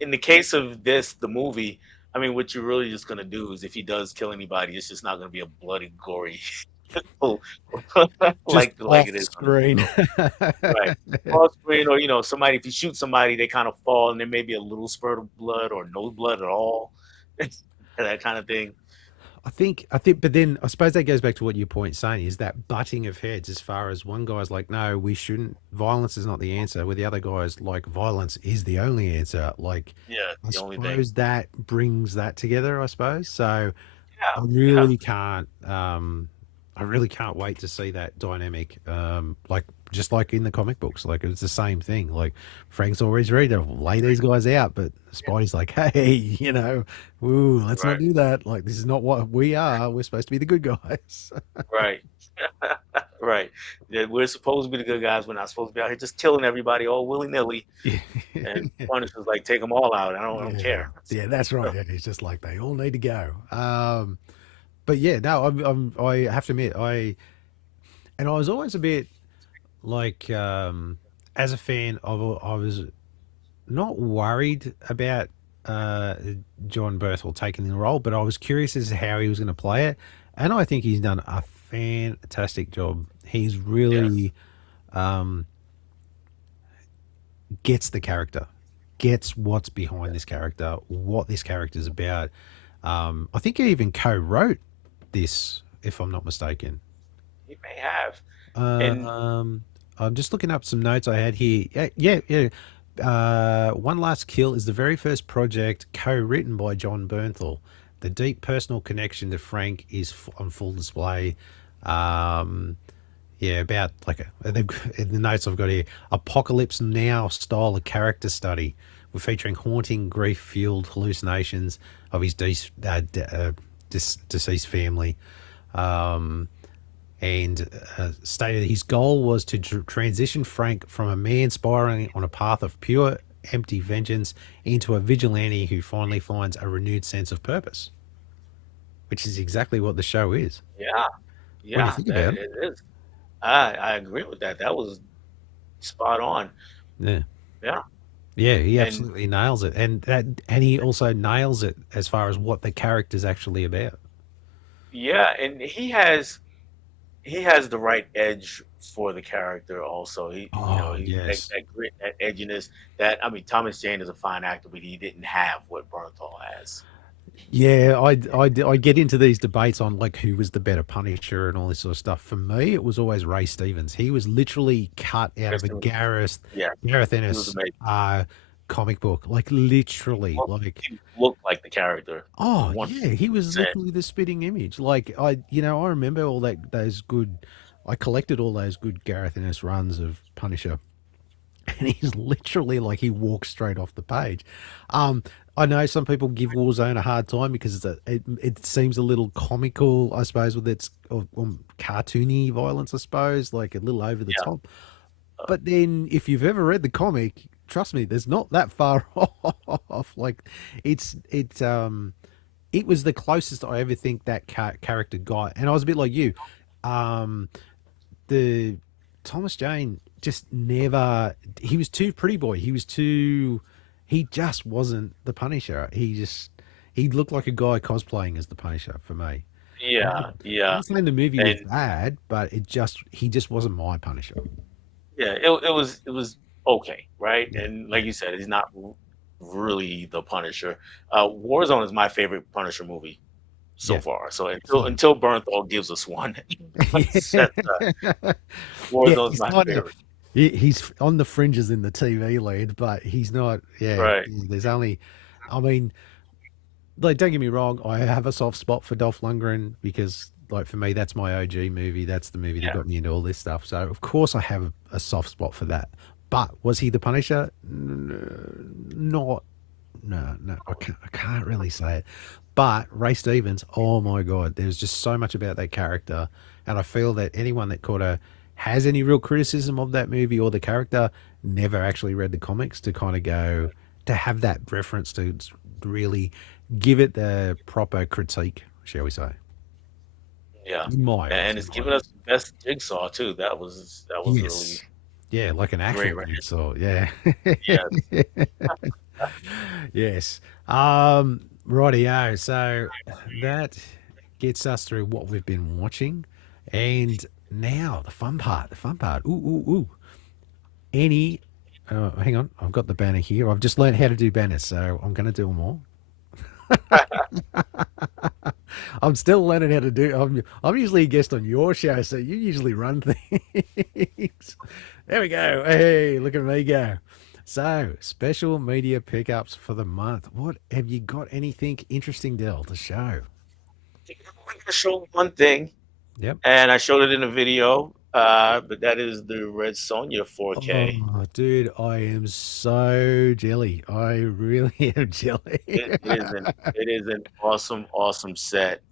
in the case of this, the movie, I mean, what you're really just gonna do is if he does kill anybody, it's just not gonna be a bloody, gory, Just like off it is on the screen. film, right? Off screen, or you know, somebody if you shoot somebody, they kind of fall, and there may be a little spurt of blood or no blood at all, that kind of thing. I think, but then I suppose that goes back to what your point saying is that butting of heads as far as one guy's like, no, we shouldn't, violence is not the answer, where the other guy's like, violence is the only answer. Like, Yeah, I the only thing. suppose that brings that together, I suppose. So Yeah, I yeah, really can't, I really can't wait to see that dynamic. Like, just like in the comic books, like it's the same thing. Like Frank's always ready to lay these guys out, but Spidey's like, hey, ooh, let's not right, do that. Like, this is not what we are. We're supposed to be the good guys. right, right. Yeah, we're supposed to be the good guys. We're not supposed to be out here just killing everybody all willy nilly. Yeah, And Punisher's like, take them all out. I don't yeah, care. yeah, that's right. And it's just like they all need to go. But yeah, no, I have to admit, I was always a bit like, as a fan, I was not worried about John Berthel taking the role, but I was curious as to how he was going to play it, and I think he's done a fantastic job. He's Yes. really um, gets the character, gets what's behind this character, what this character's about. I think he even co-wrote this, if I'm not mistaken. He may have. And Um, I'm just looking up some notes I had here. Yeah. One Last Kill is the very first project co-written by John Bernthal. The deep personal connection to Frank is on full display. Um, yeah, about like in the notes I've got here, Apocalypse Now style of character study featuring haunting, grief-fueled hallucinations of his deceased family. And stated his goal was to transition Frank from a man spiraling on a path of pure, empty vengeance into a vigilante who finally finds a renewed sense of purpose, which is exactly what the show is. Yeah, When you yeah, think about it. it is. I agree with that. That was spot on. Yeah. Yeah, Yeah, he and absolutely nails it. And he also nails it as far as what the character's actually about. yeah, and he has the right edge for the character. Also, Oh, that, yes. that grit, that edginess. That I mean, Thomas Jane is a fine actor, but he didn't have what Bernthal has. Yeah, I get into these debates on like who was the better Punisher and all this sort of stuff. For me, it was always Ray Stevens. He was literally cut out of a Kristen, yeah, Gareth he was Ennis amazing. comic book. Like literally, Well, like he looked like the character. oh One yeah, he was percent. literally the spitting image. Like I remember all those good. I collected all those good Gareth Ennis runs of Punisher. And he's literally like he walks straight off the page. I know some people give Warzone a hard time because it seems a little comical, I suppose, with its cartoony violence, I suppose, like a little over the Yeah, top. But then, if you've ever read the comic, trust me, there's not that far off. Like, it was the closest I ever think that character got, and I was a bit like you. Um, the Thomas Jane just never. He was too pretty boy. He just wasn't the Punisher. He looked like a guy cosplaying as the Punisher for me. I'm yeah, yeah, not saying the movie was and bad, but he just wasn't my Punisher. yeah, it was okay, right? Yeah, And like yeah. you said, he's not really the Punisher. Warzone is my favorite Punisher movie so Yeah, far. So same. until Bernthal gives us one, Yeah. Yeah, Warzone's he's my kind of favorite. he's on the fringes in the TV land, but he's not. Yeah, Right. there's only. I mean, like, don't get me wrong, I have a soft spot for Dolph Lundgren because, like, for me, that's my OG movie. That's the movie that Yeah. got me into all this stuff. So, of course, I have a soft spot for that. But was he the Punisher? Not. No, I can't really say it. But Ray Stevens, oh my God, there's just so much about that character. And I feel that anyone that kind of has any real criticism of that movie or the character never actually read the comics to kind of go, to have that reference to really give it the proper critique, shall we say? Yeah. In my eyes, And in it's my given us eyes. the best jigsaw too. That was really Yes. Yeah, like an great, actual right? jigsaw. Yeah. Yes. Yes. Rightio. So that gets us through what we've been watching. And now the fun part. The fun part. Ooh, ooh, ooh. Any hang on, I've got the banner here. I've just learned how to do banners, so I'm gonna do them all. I'm still learning how to do. I'm usually a guest on your show, so you usually run things. There we go. Hey, look at me go. So, special media pickups for the month. What have you got? Anything interesting, Dell, to show? I'm gonna show one thing, Yep. and I showed it in a video. But that is the Red Sonja 4K. Oh, dude, I am so jelly. I really am jelly. It is an awesome, awesome set.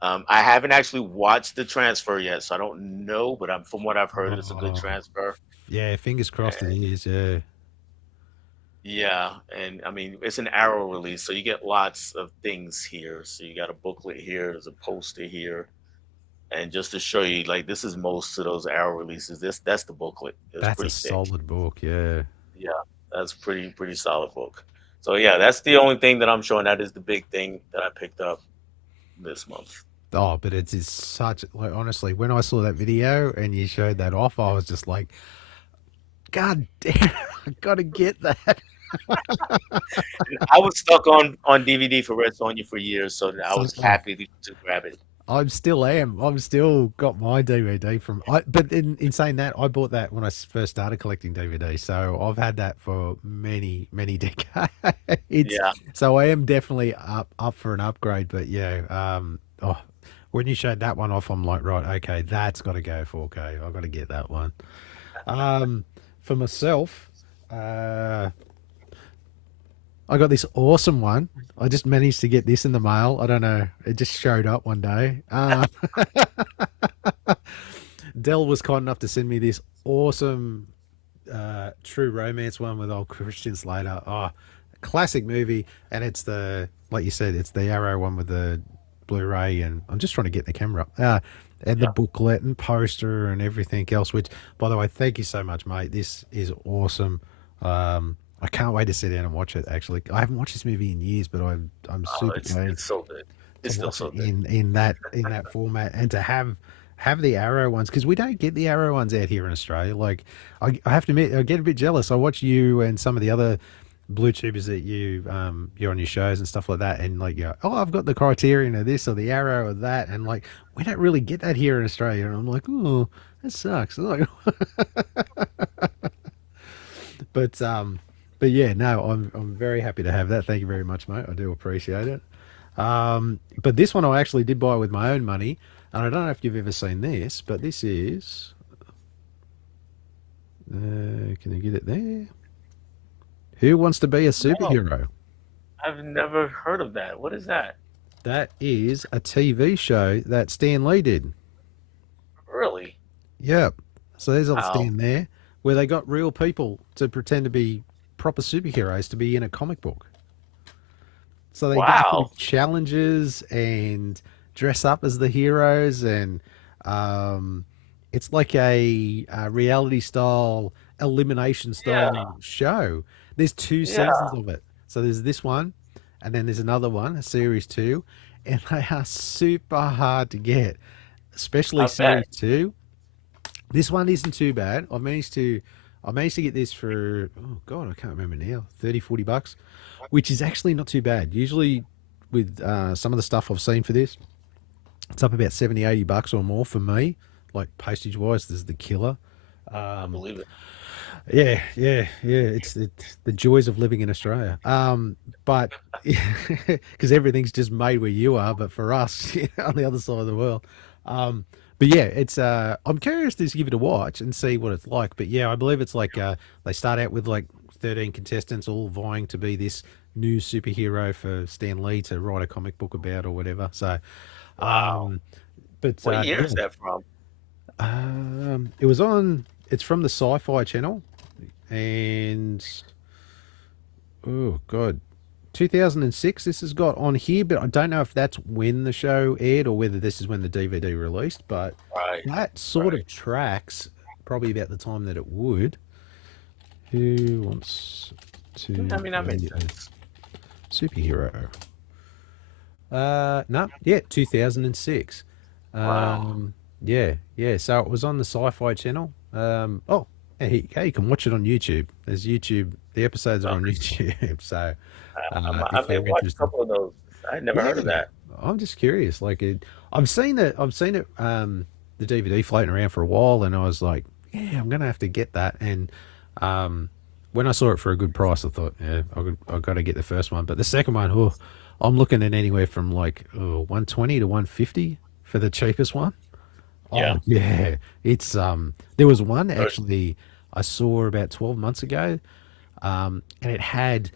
I haven't actually watched the transfer yet, so I don't know, but from what I've heard, it's a good Oh, transfer. yeah, fingers crossed it And is. Yeah. yeah, and I mean, it's an Arrow release, so you get lots of things here. So you got a booklet here, there's a poster here, and just to show you, like this is most of those Arrow releases. That's the booklet. It's That's a pretty thick. solid book. Yeah. Yeah, that's pretty solid book. So yeah, that's the only thing that I'm showing. That is the big thing that I picked up this month. Oh, but it's such, like, honestly, when I saw that video and you showed that off, I was just like, God damn, I gotta get that. And I was stuck on DVD for Red Sonja for years, so I So was happy to grab it. I'm still am. I'm still got my DVD from. But in saying that, I bought that when I first started collecting DVDs, so I've had that for many decades. Yeah, So I am definitely up for an upgrade. But yeah, when you showed that one off, I'm like, right, okay, that's got to go 4K. I've got to get that one. For myself, I got this awesome one. I just managed to get this in the mail. I don't know. It just showed up one day. Dell was kind enough to send me this awesome true romance one with old Christian Slater. Oh, classic movie. And it's like you said, it's the Arrow one with the Blu-ray. And I'm just trying to get the camera up. And the booklet and poster and everything else, which, by the way, thank you so much, mate. This is awesome. I can't wait to sit down and watch it, actually. I haven't watched this movie in years, but I'm super keen. It's so good. It's still so good. In that format, and to have the Arrow ones, because we don't get the Arrow ones out here in Australia. Like, I have to admit, I get a bit jealous. I watch you and some of the other blue tubers that you're on your shows and stuff like that, and like, oh, I've got the Criterion of this or the Arrow or that, and like, we don't really get that here in Australia. And I'm like, oh, that sucks. Like, but yeah, no, I'm very happy to have that. Thank you very much, mate. I do appreciate it. But this one I actually did buy with my own money, and I don't know if you've ever seen this, but this is. Can you get it there? Who Wants to Be a Superhero? I've never heard of that. What is that? That is a TV show that Stan Lee did. Really? Yep. So there's old Stan there, where they got real people to pretend to be proper superheroes to be in a comic book. So they go through challenges and dress up as the heroes, and it's like a reality style, elimination style show. There's 2 seasons of it. So there's this one, and then there's another one, series 2, and they are super hard to get, especially series 2. This one isn't too bad. I managed to get this for, oh God, I can't remember now, $30-40, which is actually not too bad. Usually with some of the stuff I've seen for this, it's up about $70-80 or more for me, like postage wise. This is the killer. I believe it. Yeah. It's the joys of living in Australia. But because everything's just made where you are, but for us, on the other side of the world. But yeah, it's I'm curious to give it a watch and see what it's like. But yeah, I believe it's like they start out with like 13 contestants all vying to be this new superhero for Stan Lee to write a comic book about or whatever. So, but what year is that from? It's from the Sci-Fi Channel, and oh God, 2006 this has got on here, but I don't know if that's when the show aired or whether this is when the DVD released, but that sort of tracks probably about the time that it would. Who Wants to That makes Be a sense. Superhero? 2006. Yeah, so it was on the Sci-Fi Channel. Hey, you can watch it on YouTube. There's YouTube. The episodes are on YouTube. So I may watch a couple of those. I never heard of that. I'm just curious. Like, I've seen it. The DVD floating around for a while, and I was like, yeah, I'm gonna have to get that. And when I saw it for a good price, I thought, yeah, I've got to get the first one. But the second one, I'm looking at anywhere from like 120 to 150 for the cheapest one. Yeah. Oh, yeah. It's there was one actually I saw about 12 months ago, and it had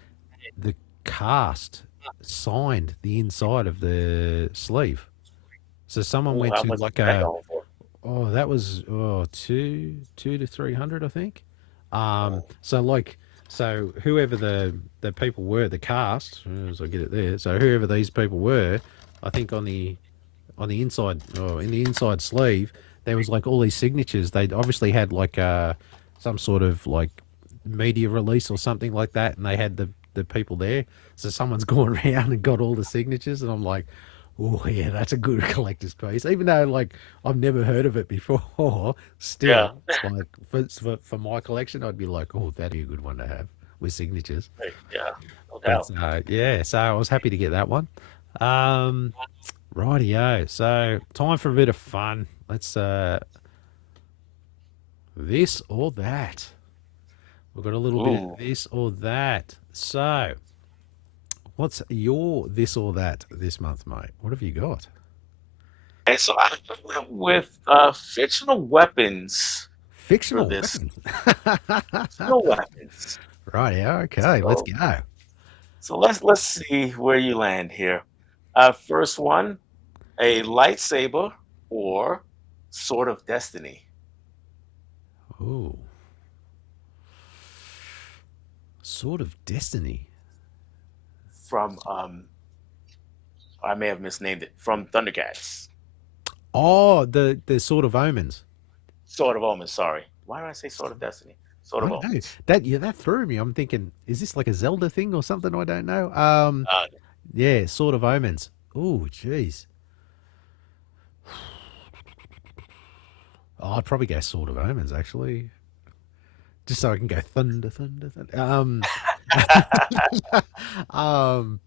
the cast signed the inside of the sleeve. So someone went to like that was two to 300, I think. So whoever the people were, the cast, as I get it there. So whoever these people were, I think on the inside, or in the inside sleeve, there was like all these signatures. They'd obviously had like some sort of like media release or something like that, and they had the people there. So someone's gone around and got all the signatures, and I'm like, oh yeah, that's a good collector's piece. Even though like I've never heard of it before, still like for my collection, I'd be like, oh, that'd be a good one to have with signatures. Yeah, no doubt. Yeah, so I was happy to get that one. Rightio. So time for a bit of fun. Let's this or that. We've got a little bit of this or that. So what's your this or that this month, mate? What have you got? And so I went with fictional weapons. Fictional weapons. Right, yeah, okay, let's go. So let's see where you land here. First one, a lightsaber or sword of destiny Ooh, Sword of Destiny. from I may have misnamed it, from Thundercats. Oh, the Sword of Omens. Sword of Omens. Sorry, why did I say Sword of Destiny? Sword I of don't know. Omens. That threw me. I'm thinking, is this like a Zelda thing or something? I don't know. Uh, Yeah, Sword of Omens. Oh, jeez. Oh, I'd probably go Sword of Omens actually, just so I can go thunder, thunder, thunder. Um,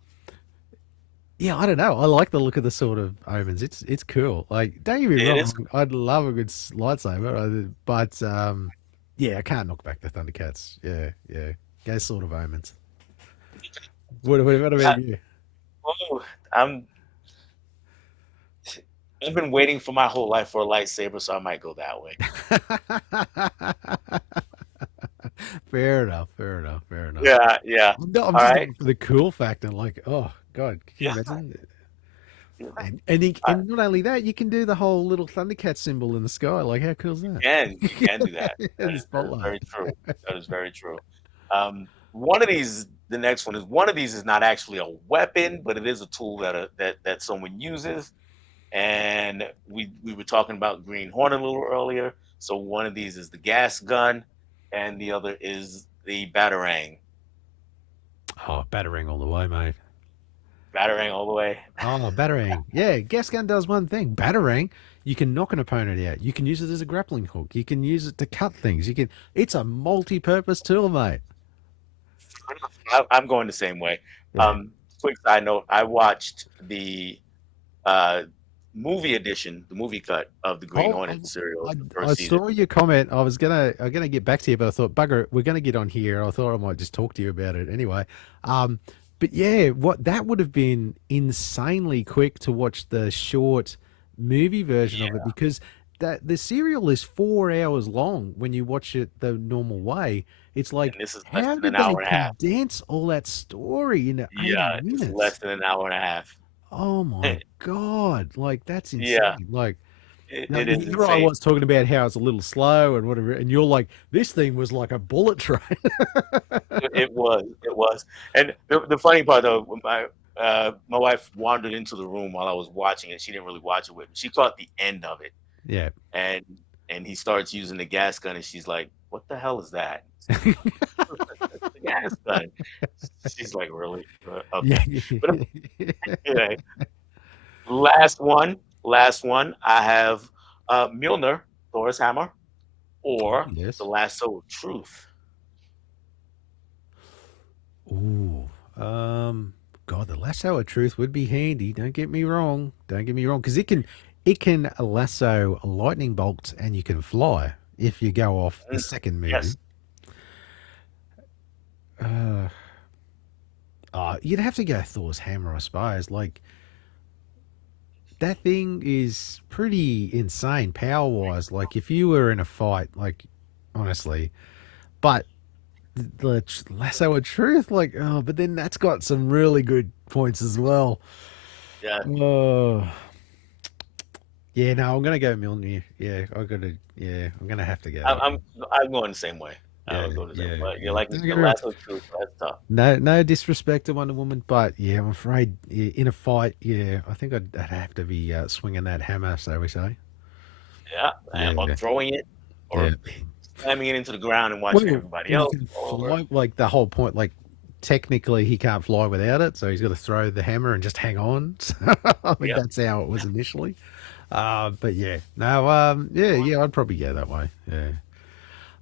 yeah, I don't know. I like the look of the Sword of Omens. It's cool. Like, don't get me it is. wrong. I'd love a good lightsaber, but yeah, I can't knock back the Thundercats. Yeah, yeah. Go Sword of Omens. What Uh, about you? oh, I'm. I've been waiting for my whole life for a lightsaber, so I might go that way. Fair enough. Fair enough. Fair enough. Yeah, yeah. No, I'm All just right. going for the cool factor. Like, oh God, can you Yeah, imagine? yeah. And not only that, you can do the whole little Thundercat symbol in the sky. Like, how cool is that? You can do that. The That is spotlight. very true. That is very true. One of these, the next one is one of these is not actually a weapon, but it is a tool that someone uses. And we were talking about Green Hornet a little earlier. So one of these is the gas gun, and the other is the batarang. Oh, battering all the way, mate. Batarang all the way. Oh, battering. Yeah, gas gun does one thing. Battering, you can knock an opponent out. You can use it as a grappling hook. You can use it to cut things. You can. It's a multi-purpose tool, mate. I'm going the same way. Yeah. Quick side note: I watched the uh, movie edition, the movie cut of the Green Oh, Hornet serial, the I first season. saw your comment. I'm gonna get back to you, but I thought, bugger, we're gonna get on here. I thought I might just talk to you about it anyway. Um, but yeah, what that would have been insanely quick to watch the short movie version of it Yeah, because that the serial is 4 hours long when you watch it the normal way. It's and like, this is less how than an did they hour and a half. condense all that story into 80 Yeah, it's less minutes? than an hour and a half. Oh my God. Like, that's Yeah, insane. Like, no, it is here I insane. was talking about how it's a little slow and whatever, and you're like, this thing was like a bullet train. It was. And the funny part though, when my wife wandered into the room while I was watching it. She didn't really watch it with me. She caught the end of it, Yeah. and he starts using the gas gun, and she's like, "What the hell is that?" The gas gun. She's like, "Really? Yeah. Okay." But anyway, last one. I have Mjolnir, Thor's hammer, Oh, or the yes. lasso of truth. Ooh. God, the lasso of truth would be handy. Don't get me wrong. Don't get me wrong, because it can lasso lightning bolts and you can fly if you go off the Mm, second movie. yes. Uh, you'd have to go Thor's hammer, I suppose. Like, that thing is pretty insane power wise. Like, if you were in a fight, like, honestly, but the lasso of truth, like, oh, but then that's got some really good points as well. Yeah. Oh, yeah, no, I'm gonna go Milner. Yeah, yeah, I'm gonna have to go I'm that I'm one. I'm going the same way. I Yeah, would go the same yeah, way. You're yeah. like Don't the get me wrong. lasso of truth. That's tough. No disrespect to Wonder Woman, but yeah, I'm afraid in a fight, yeah, I think I'd have to be swinging that hammer, so we say. Yeah, or Yeah, throwing it, yeah. or slamming it into the ground and watching Well, everybody and you else can fall over. fly, like the whole point, like technically he can't fly without it, so he's got to throw the hammer and just hang on. So I think Yeah. that's how it was initially. But yeah, no, yeah, I'd probably go that way. Yeah.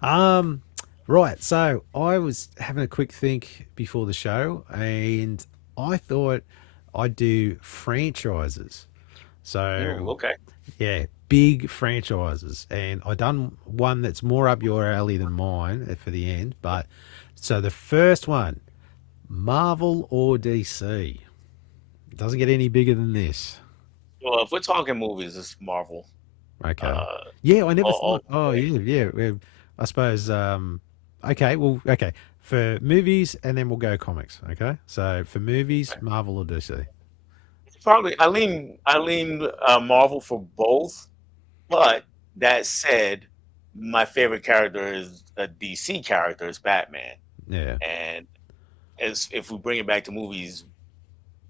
Um, right. So I was having a quick think before the show, and I thought I'd do franchises. Ooh, So okay. yeah, big franchises, and I done one that's more up your alley than mine for the end. But so the first one, Marvel or DC, it doesn't get any bigger than this. Well, if we're talking movies, it's Marvel. Okay. Uh, Yeah, I never all thought. the Oh, way. yeah. I suppose. Okay. Well, okay. For movies, and then we'll go comics. Okay. So for movies, Right. Marvel or DC? Probably I lean Marvel for both, but that said, my favorite character is a DC character is Batman. Yeah. And as if we bring it back to movies,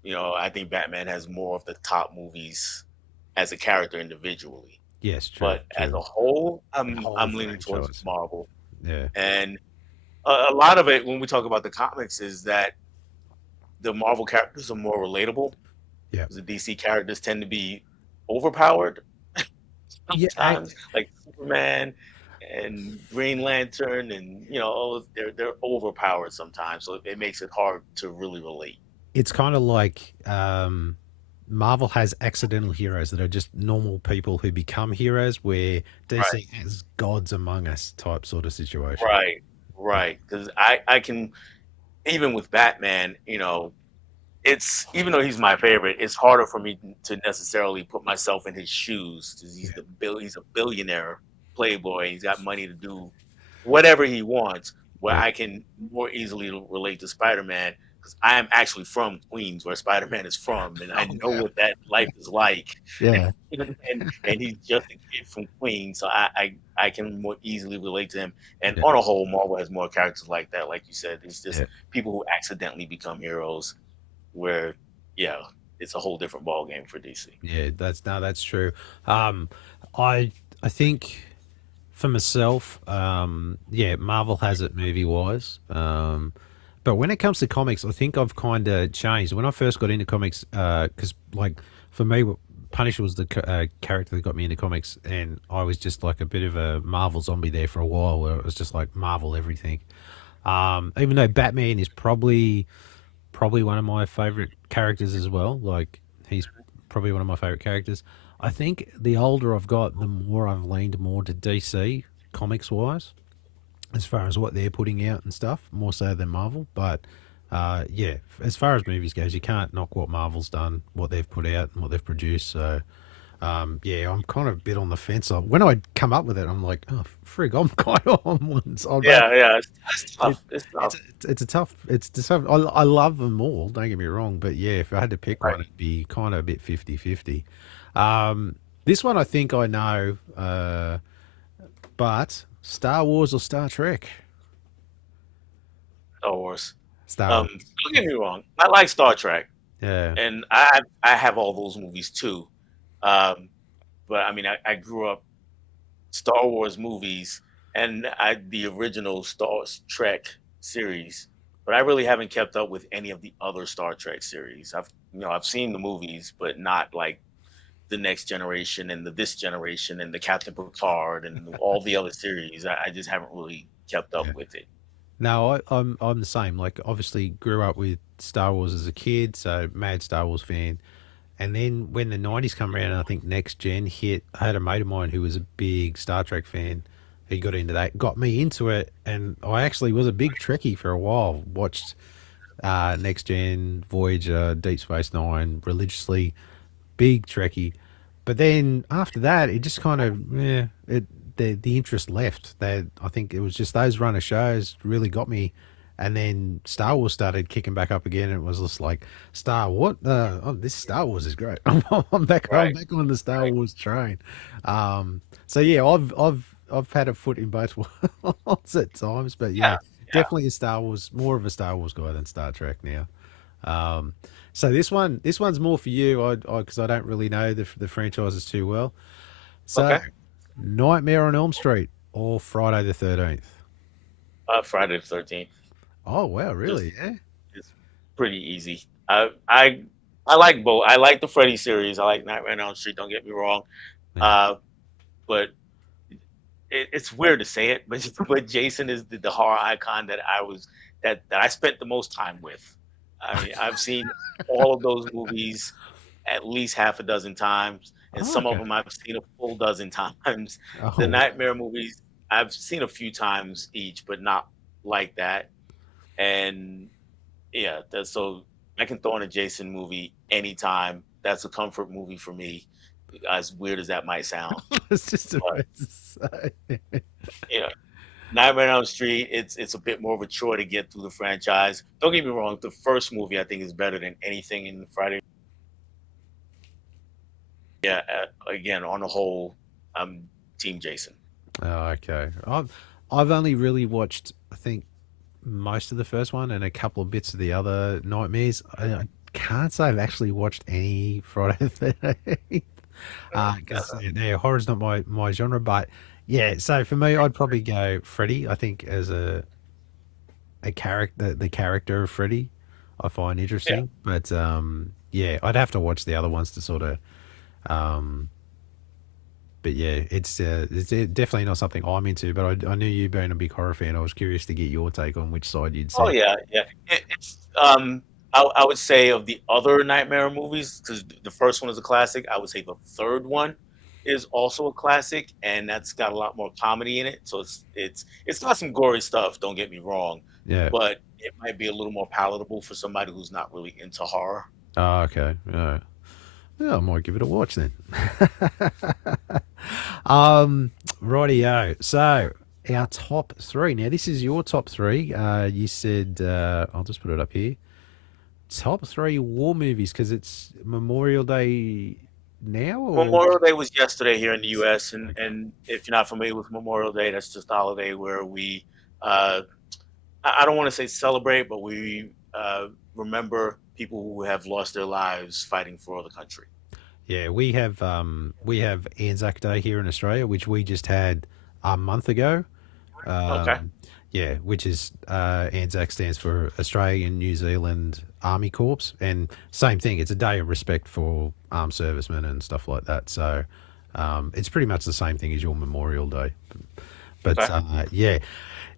I think Batman has more of the top movies as a character individually. Yes. True. But as True. a whole, The I'm whole I'm leaning towards franchise. Marvel. Yeah. And a lot of it when we talk about the comics is that the Marvel characters are more relatable. Yeah. The DC characters tend to be overpowered Yeah. sometimes, like Superman and Green Lantern, and they're overpowered sometimes, so it makes it hard to really relate. It's kind of like Marvel has accidental heroes that are just normal people who become heroes, where Right, DC has gods among us type sort of situation. right, right. Because I can even with Batman, it's even though he's my favorite, it's harder for me to necessarily put myself in his shoes because he's a billionaire playboy. He's got money to do whatever he wants. Where Yeah. I can more easily relate to Spider-Man because I am actually from Queens, where Spider-Man is from, and I Oh know wow. what that life is like. Yeah. And he's just a kid from Queens, so I can more easily relate to him. And Yeah. on a whole, Marvel has more characters like that, like you said. It's just Yeah. people who accidentally become heroes where yeah, it's a whole different ball game for DC. Yeah. That's true. Um, I think for myself, yeah, Marvel has it movie wise. But when it comes to comics, I think I've kind of changed. When I first got into comics, because like for me, Punisher was the character that got me into comics, and I was just like a bit of a Marvel zombie there for a while, where it was just like Marvel everything. Even though Batman is probably one of my favorite characters as well. Like he's probably one of my favorite characters. I think the older I've got, the more I've leaned more to DC comics wise, as far as what they're putting out and stuff, more so than Marvel. But yeah, as far as movies goes, you can't knock what Marvel's done, what they've put out, and what they've produced. So yeah, I'm kind of a bit on the fence. When I come up with it, I'm like, oh frig, I'm kind of on one side. Yeah, yeah, it's It, tough. It's tough. it's a tough. It's just, I love them all. Don't get me wrong, but yeah, if I had to pick Right. one, it'd be kind of a bit 50-50. This one I think I know, but Star Wars or Star Trek? Star Wars. Star Wars. Don't get me wrong. I like Star Trek, Yeah, and I have all those movies too. Um, but I mean, I grew up Star Wars movies and the original Star Trek series, but I really haven't kept up with any of the other Star Trek series. I've seen the movies, but not like the Next Generation and the This Generation and the Captain Picard and all the other series. I just haven't really kept up yeah. with it. No, I'm the same. Like, obviously, grew up with Star Wars as a kid, so mad Star Wars fan. And then when the '90s come around, and I think Next Gen hit, I had a mate of mine who was a big Star Trek fan. He got into that, got me into it, and I actually was a big Trekkie for a while. Watched Next Gen, Voyager, Deep Space Nine religiously, big Trekkie. But then after that, it just kind of the interest left. That I think it was just those run of shows really got me, and then Star Wars started kicking back up again. And it was just like what? Oh, this Star Wars is great. I'm back. I'm Right, back on the Star right. Wars train. So yeah, I've had a foot in both worlds at times, but Yeah, yeah, yeah. definitely a Star Wars, more of a Star Wars guy than Star Trek now. Um, so this one's more for you, I because I don't really know the franchises too well. So, Okay. Nightmare on Elm Street or Friday the 13th? Friday the 13th. Oh wow, Just really? Yeah. it's pretty easy. I like both. I like the Freddy series. I like Nightmare on Elm Street. Don't get me wrong. Yeah. Uh, but it's weird to say it, but but Jason is the horror icon that I spent the most time with. I mean, I've seen all of those movies at least half a dozen times, and Oh, some of okay. them I've seen a full dozen times. The Oh, Nightmare movies I've seen a few times each, but not like that. And yeah, that's so I can throw in a Jason movie anytime. That's a comfort movie for me, as weird as that might sound. it's just But about to say. yeah, Nightmare on Elm Street, it's a bit more of a chore to get through the franchise. Don't get me wrong, the first movie I think is better than anything in the Friday. Yeah, again, on the whole, I'm Team Jason. Oh, okay. I've only really watched, I think, most of the first one and a couple of bits of the other nightmares. I can't say I've actually watched any Friday the 13th. Because horror's not my genre, but yeah. So for me, I'd probably go Freddy. I think as a character, the character of Freddy, I find interesting. But yeah, I'd have to watch the other ones to sort of. But yeah, it's definitely not something I'm into. But I knew you being a big horror fan, I was curious to get your take on which side you'd Oh see. yeah, yeah. It's I would say of the other Nightmare movies, because the first one is a classic. I would say the third one is also a classic, and that's got a lot more comedy in it. So it's got some gory stuff. Don't get me wrong, Yeah. but it might be a little more palatable for somebody who's not really into horror. Oh, okay. Yeah. Yeah, I might give it a watch then. Rightio. So our top three. Now this is your top three. You said I'll just put it up here. Top three war movies because it's Memorial Day now, or Memorial Day was yesterday here in the U.S., and if you're not familiar with Memorial Day, that's just a holiday where we uh, I don't want to say celebrate, but we remember people who have lost their lives fighting for the country. yeah, we have Anzac Day here in Australia, which we just had a month ago. Okay. Yeah, which is ANZAC stands for Australian New Zealand Army Corps, and same thing. It's a day of respect for armed servicemen and stuff like that. So it's pretty much the same thing as your Memorial Day. But Okay. yeah,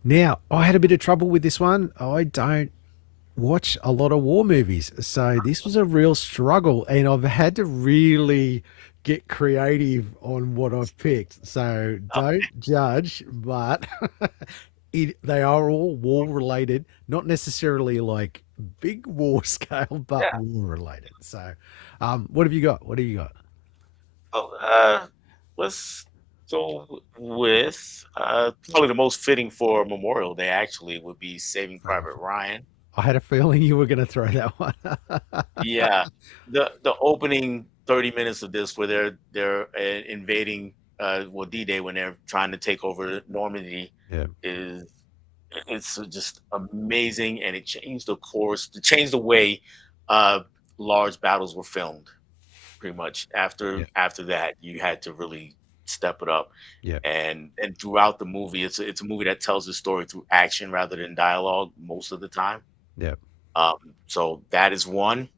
now I had a bit of trouble with this one. I don't watch a lot of war movies, so this was a real struggle, and I've had to really get creative on what I've picked. So don't judge, but they are all war related, not necessarily like big war scale, but Yeah. war related. So, what have you got? What have you got? Oh, let's go with probably the most fitting for Memorial Day. Actually, would be Saving Private Ryan. I had a feeling you were going to throw that one. Yeah, the opening 30 minutes of this, where they're invading well, D-Day, when they're trying to take over Normandy, Yeah. is it's just amazing, and it changed the course, it changed the way uh, large battles were filmed. Pretty much Yeah. after that, you had to really step it up, Yeah. and throughout the movie, it's a movie that tells the story through action rather than dialogue most of the time. Yeah. So that is one.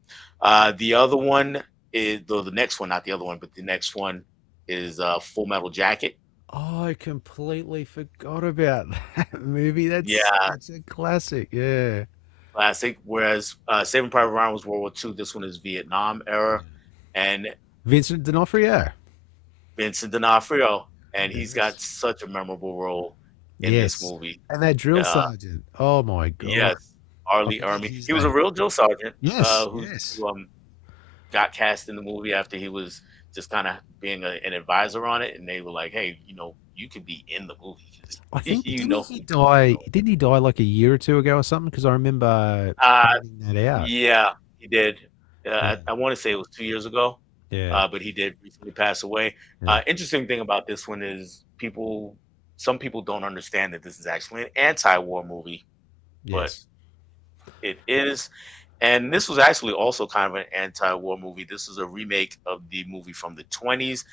The other one is the next one, not the other one, but the next one is Full Metal Jacket. I completely forgot about that movie. That's Yeah, such a classic. Yeah. classic. Whereas Saving Private Ryan was World War II. This one is Vietnam era, and Vincent D'Onofrio. Vincent D'Onofrio, and he's Yes. got such a memorable role in this Yes. movie. And that drill Uh, sergeant. Oh my God. yes, I Arlie forget Ermy. his He was a name. real drill sergeant Yes. who, Yes. who got cast in the movie after he was just kind of being an advisor on it, and they were like, "Hey, you could be in the movie, 'cause I think you didn't know." he die? Didn't he die like a year or two ago or something? Because I remember Uh, finding that out. yeah, he did. Yeah. I want to say it was 2 years ago, Yeah. but he did recently pass away. Yeah. Interesting thing about this one is some people don't understand that this is actually an anti-war movie, but Yes. it is. And this was actually also kind of an anti-war movie. This is a remake of the movie from the 20s.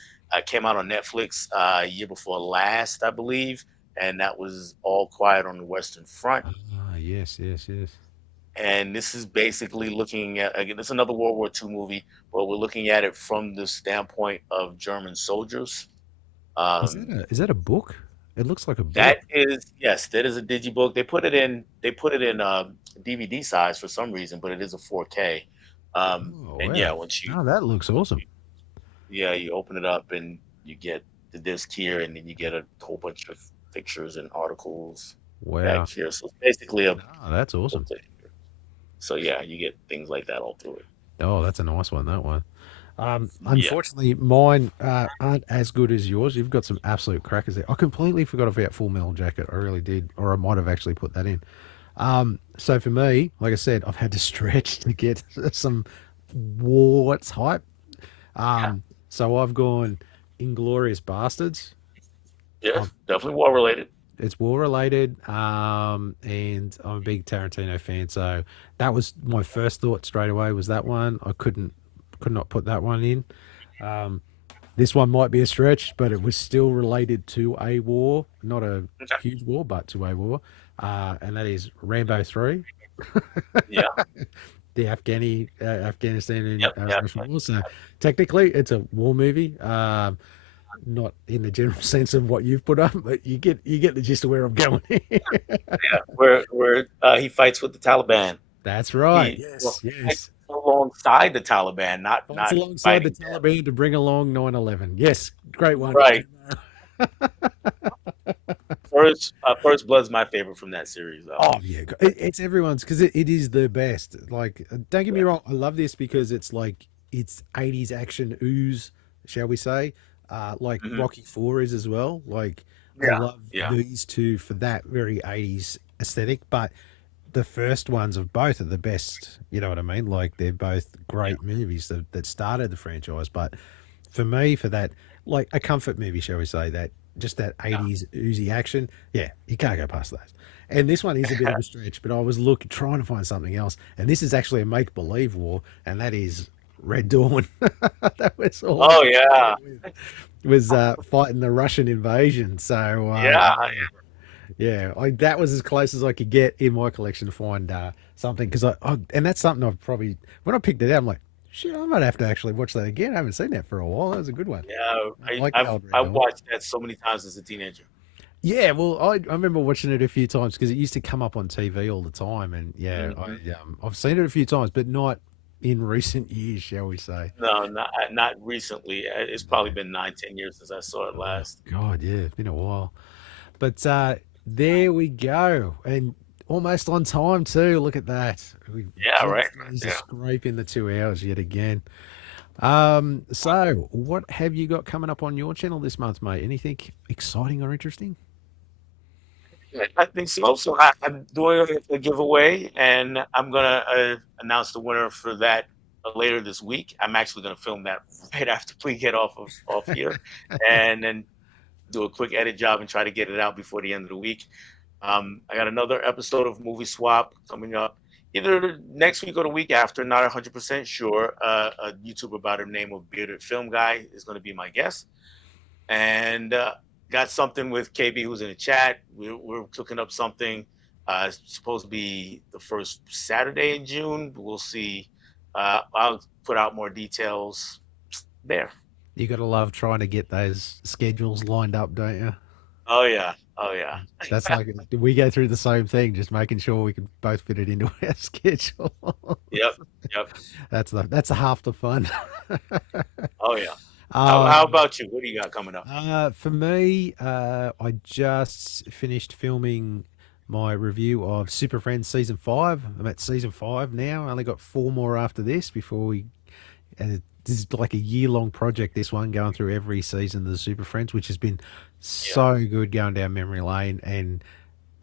Came out on Netflix year before last, I believe, and that was All Quiet on the Western Front. Ah, yes. Yes. Yes. And this is basically looking at, again, it's another World War II movie, but we're looking at it from the standpoint of German soldiers. Um, Is that a book? It looks like a book. that is, yes, that is a digibook. They put it in DVD size for some reason, but it is a 4K. Oh And yeah, wow. once you Oh, that looks awesome. yeah, you open it up and you get the disc here, and then you get a whole bunch of pictures and articles back Wow. here. So it's basically a Oh, that's awesome. so yeah, you get things like that all through it. Oh, that's a nice one. That one. Unfortunately, mine aren't as good as yours. You've got some absolute crackers there. I completely forgot about Full Metal Jacket. I really did, or I might have actually put that in. So for me, like I said, I've had to stretch to get some warts hype. So I've gone Inglorious Bastards. Yes, definitely war related. It's war related, and I'm a big Tarantino fan, so that was my first thought straight away. Was that one? I could not put that one in. This one might be a stretch, but it was still related to a war, not a huge war, but to a war, and that is Rambo 3. Yeah. The Afghanistan and Yep, Russian war. So technically, it's a war movie. Not in the general sense of what you've put up, but you get the gist of where I'm going. Yeah, where he fights with the Taliban. That's right. He, Yes, well, yes. alongside the Taliban, not Fights alongside the fighting them. Taliban to bring along 9/11. Yes, great one. Right. First Blood's my favorite from that series, though. Oh yeah, it's everyone's because it is the best. Like, don't get me wrong, I love this because it's like it's 80s action ooze, shall we say? Like Rocky 4 is as well. Like, I love these two for that very 80s aesthetic. But the first ones of both are the best. You know what I mean? Like, they're both great movies that started the franchise. But for me, for that, like a comfort movie, shall we say, that just that 80s oozy action, yeah, you can't go past those. And this one is a bit of a stretch, but I was trying to find something else. And this is actually a make-believe war, and that is Red Dawn. That was all. Oh yeah, was fighting the Russian invasion. So that was as close as I could get in my collection to find something, because and that's something I've probably, when I picked it out, I'm like, shit, I might have to actually watch that again. I haven't seen that for a while. That was a good one. Yeah, I've watched that so many times as a teenager. Yeah, well, I remember watching it a few times because it used to come up on TV all the time, and I've seen it a few times, but not in recent years, shall we say? No, not recently. It's probably been 9-10 years since I saw it last. God, yeah, it's been a while. But there we go, and almost on time too. Look at that. Right. Scrape in the 2 hours yet again. So what have you got coming up on your channel this month, mate? Anything exciting or interesting? I think so. So I'm doing a giveaway, and I'm gonna announce the winner for that later this week. I'm actually gonna film that right after we get off here, and then do a quick edit job and try to get it out before the end of the week. I got another episode of Movie Swap coming up either next week or the week after. Not 100% sure. A YouTuber by the name of Bearded Film Guy is going to be my guest, and got something with KB who's in the chat. We're cooking up something. It's supposed to be the first Saturday in June. We'll see. I'll put out more details there. You got to love trying to get those schedules lined up, don't you? Oh yeah. That's like we go through the same thing, just making sure we can both fit it into our schedule. Yep. That's the half the fun. Oh yeah. How about you? What do you got coming up? For me, I just finished filming my review of Super Friends season 5. I'm at season 5 now. I only got 4 more after this before we. And this is like a year-long project. This one, going through every season of the Super Friends, which has been so good, going down memory lane and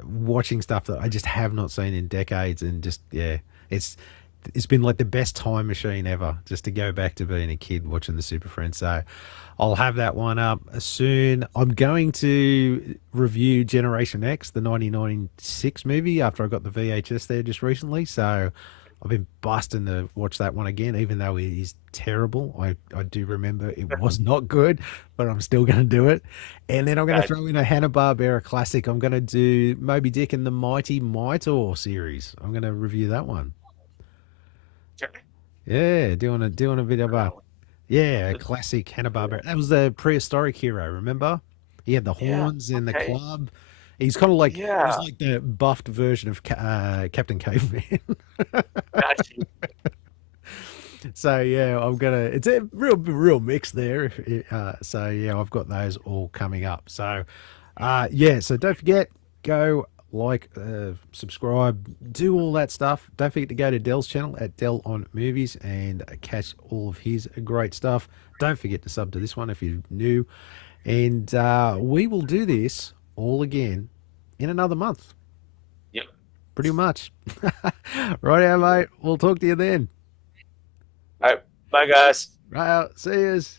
watching stuff that I just have not seen in decades, and just it's been like the best time machine ever, just to go back to being a kid watching the Super Friends. So I'll have that one up soon. I'm going to review Generation X, the 1996 movie, after I got the VHS there just recently. So I've been busting to watch that one again, even though it is terrible. I do remember it was not good, but I'm still going to do it. And then I'm going to throw in a Hanna-Barbera classic. I'm going to do Moby Dick and the Mighty Mightor series. I'm going to review that one. Yeah, doing a bit of a classic Hanna-Barbera. That was the prehistoric hero, remember? He had the horns and the club. He's kind of like he's like the buffed version of Captain Caveman. Gotcha. So it's a real mix there. So I've got those all coming up. So so don't forget, go like, subscribe, do all that stuff. Don't forget to go to Dell's channel at Dell on Movies and catch all of his great stuff. Don't forget to sub to this one if you're new. And we will do this all again in another month. Yep. Pretty much. Right, mate. We'll talk to you then. All right. Bye, guys. Right out. See yous.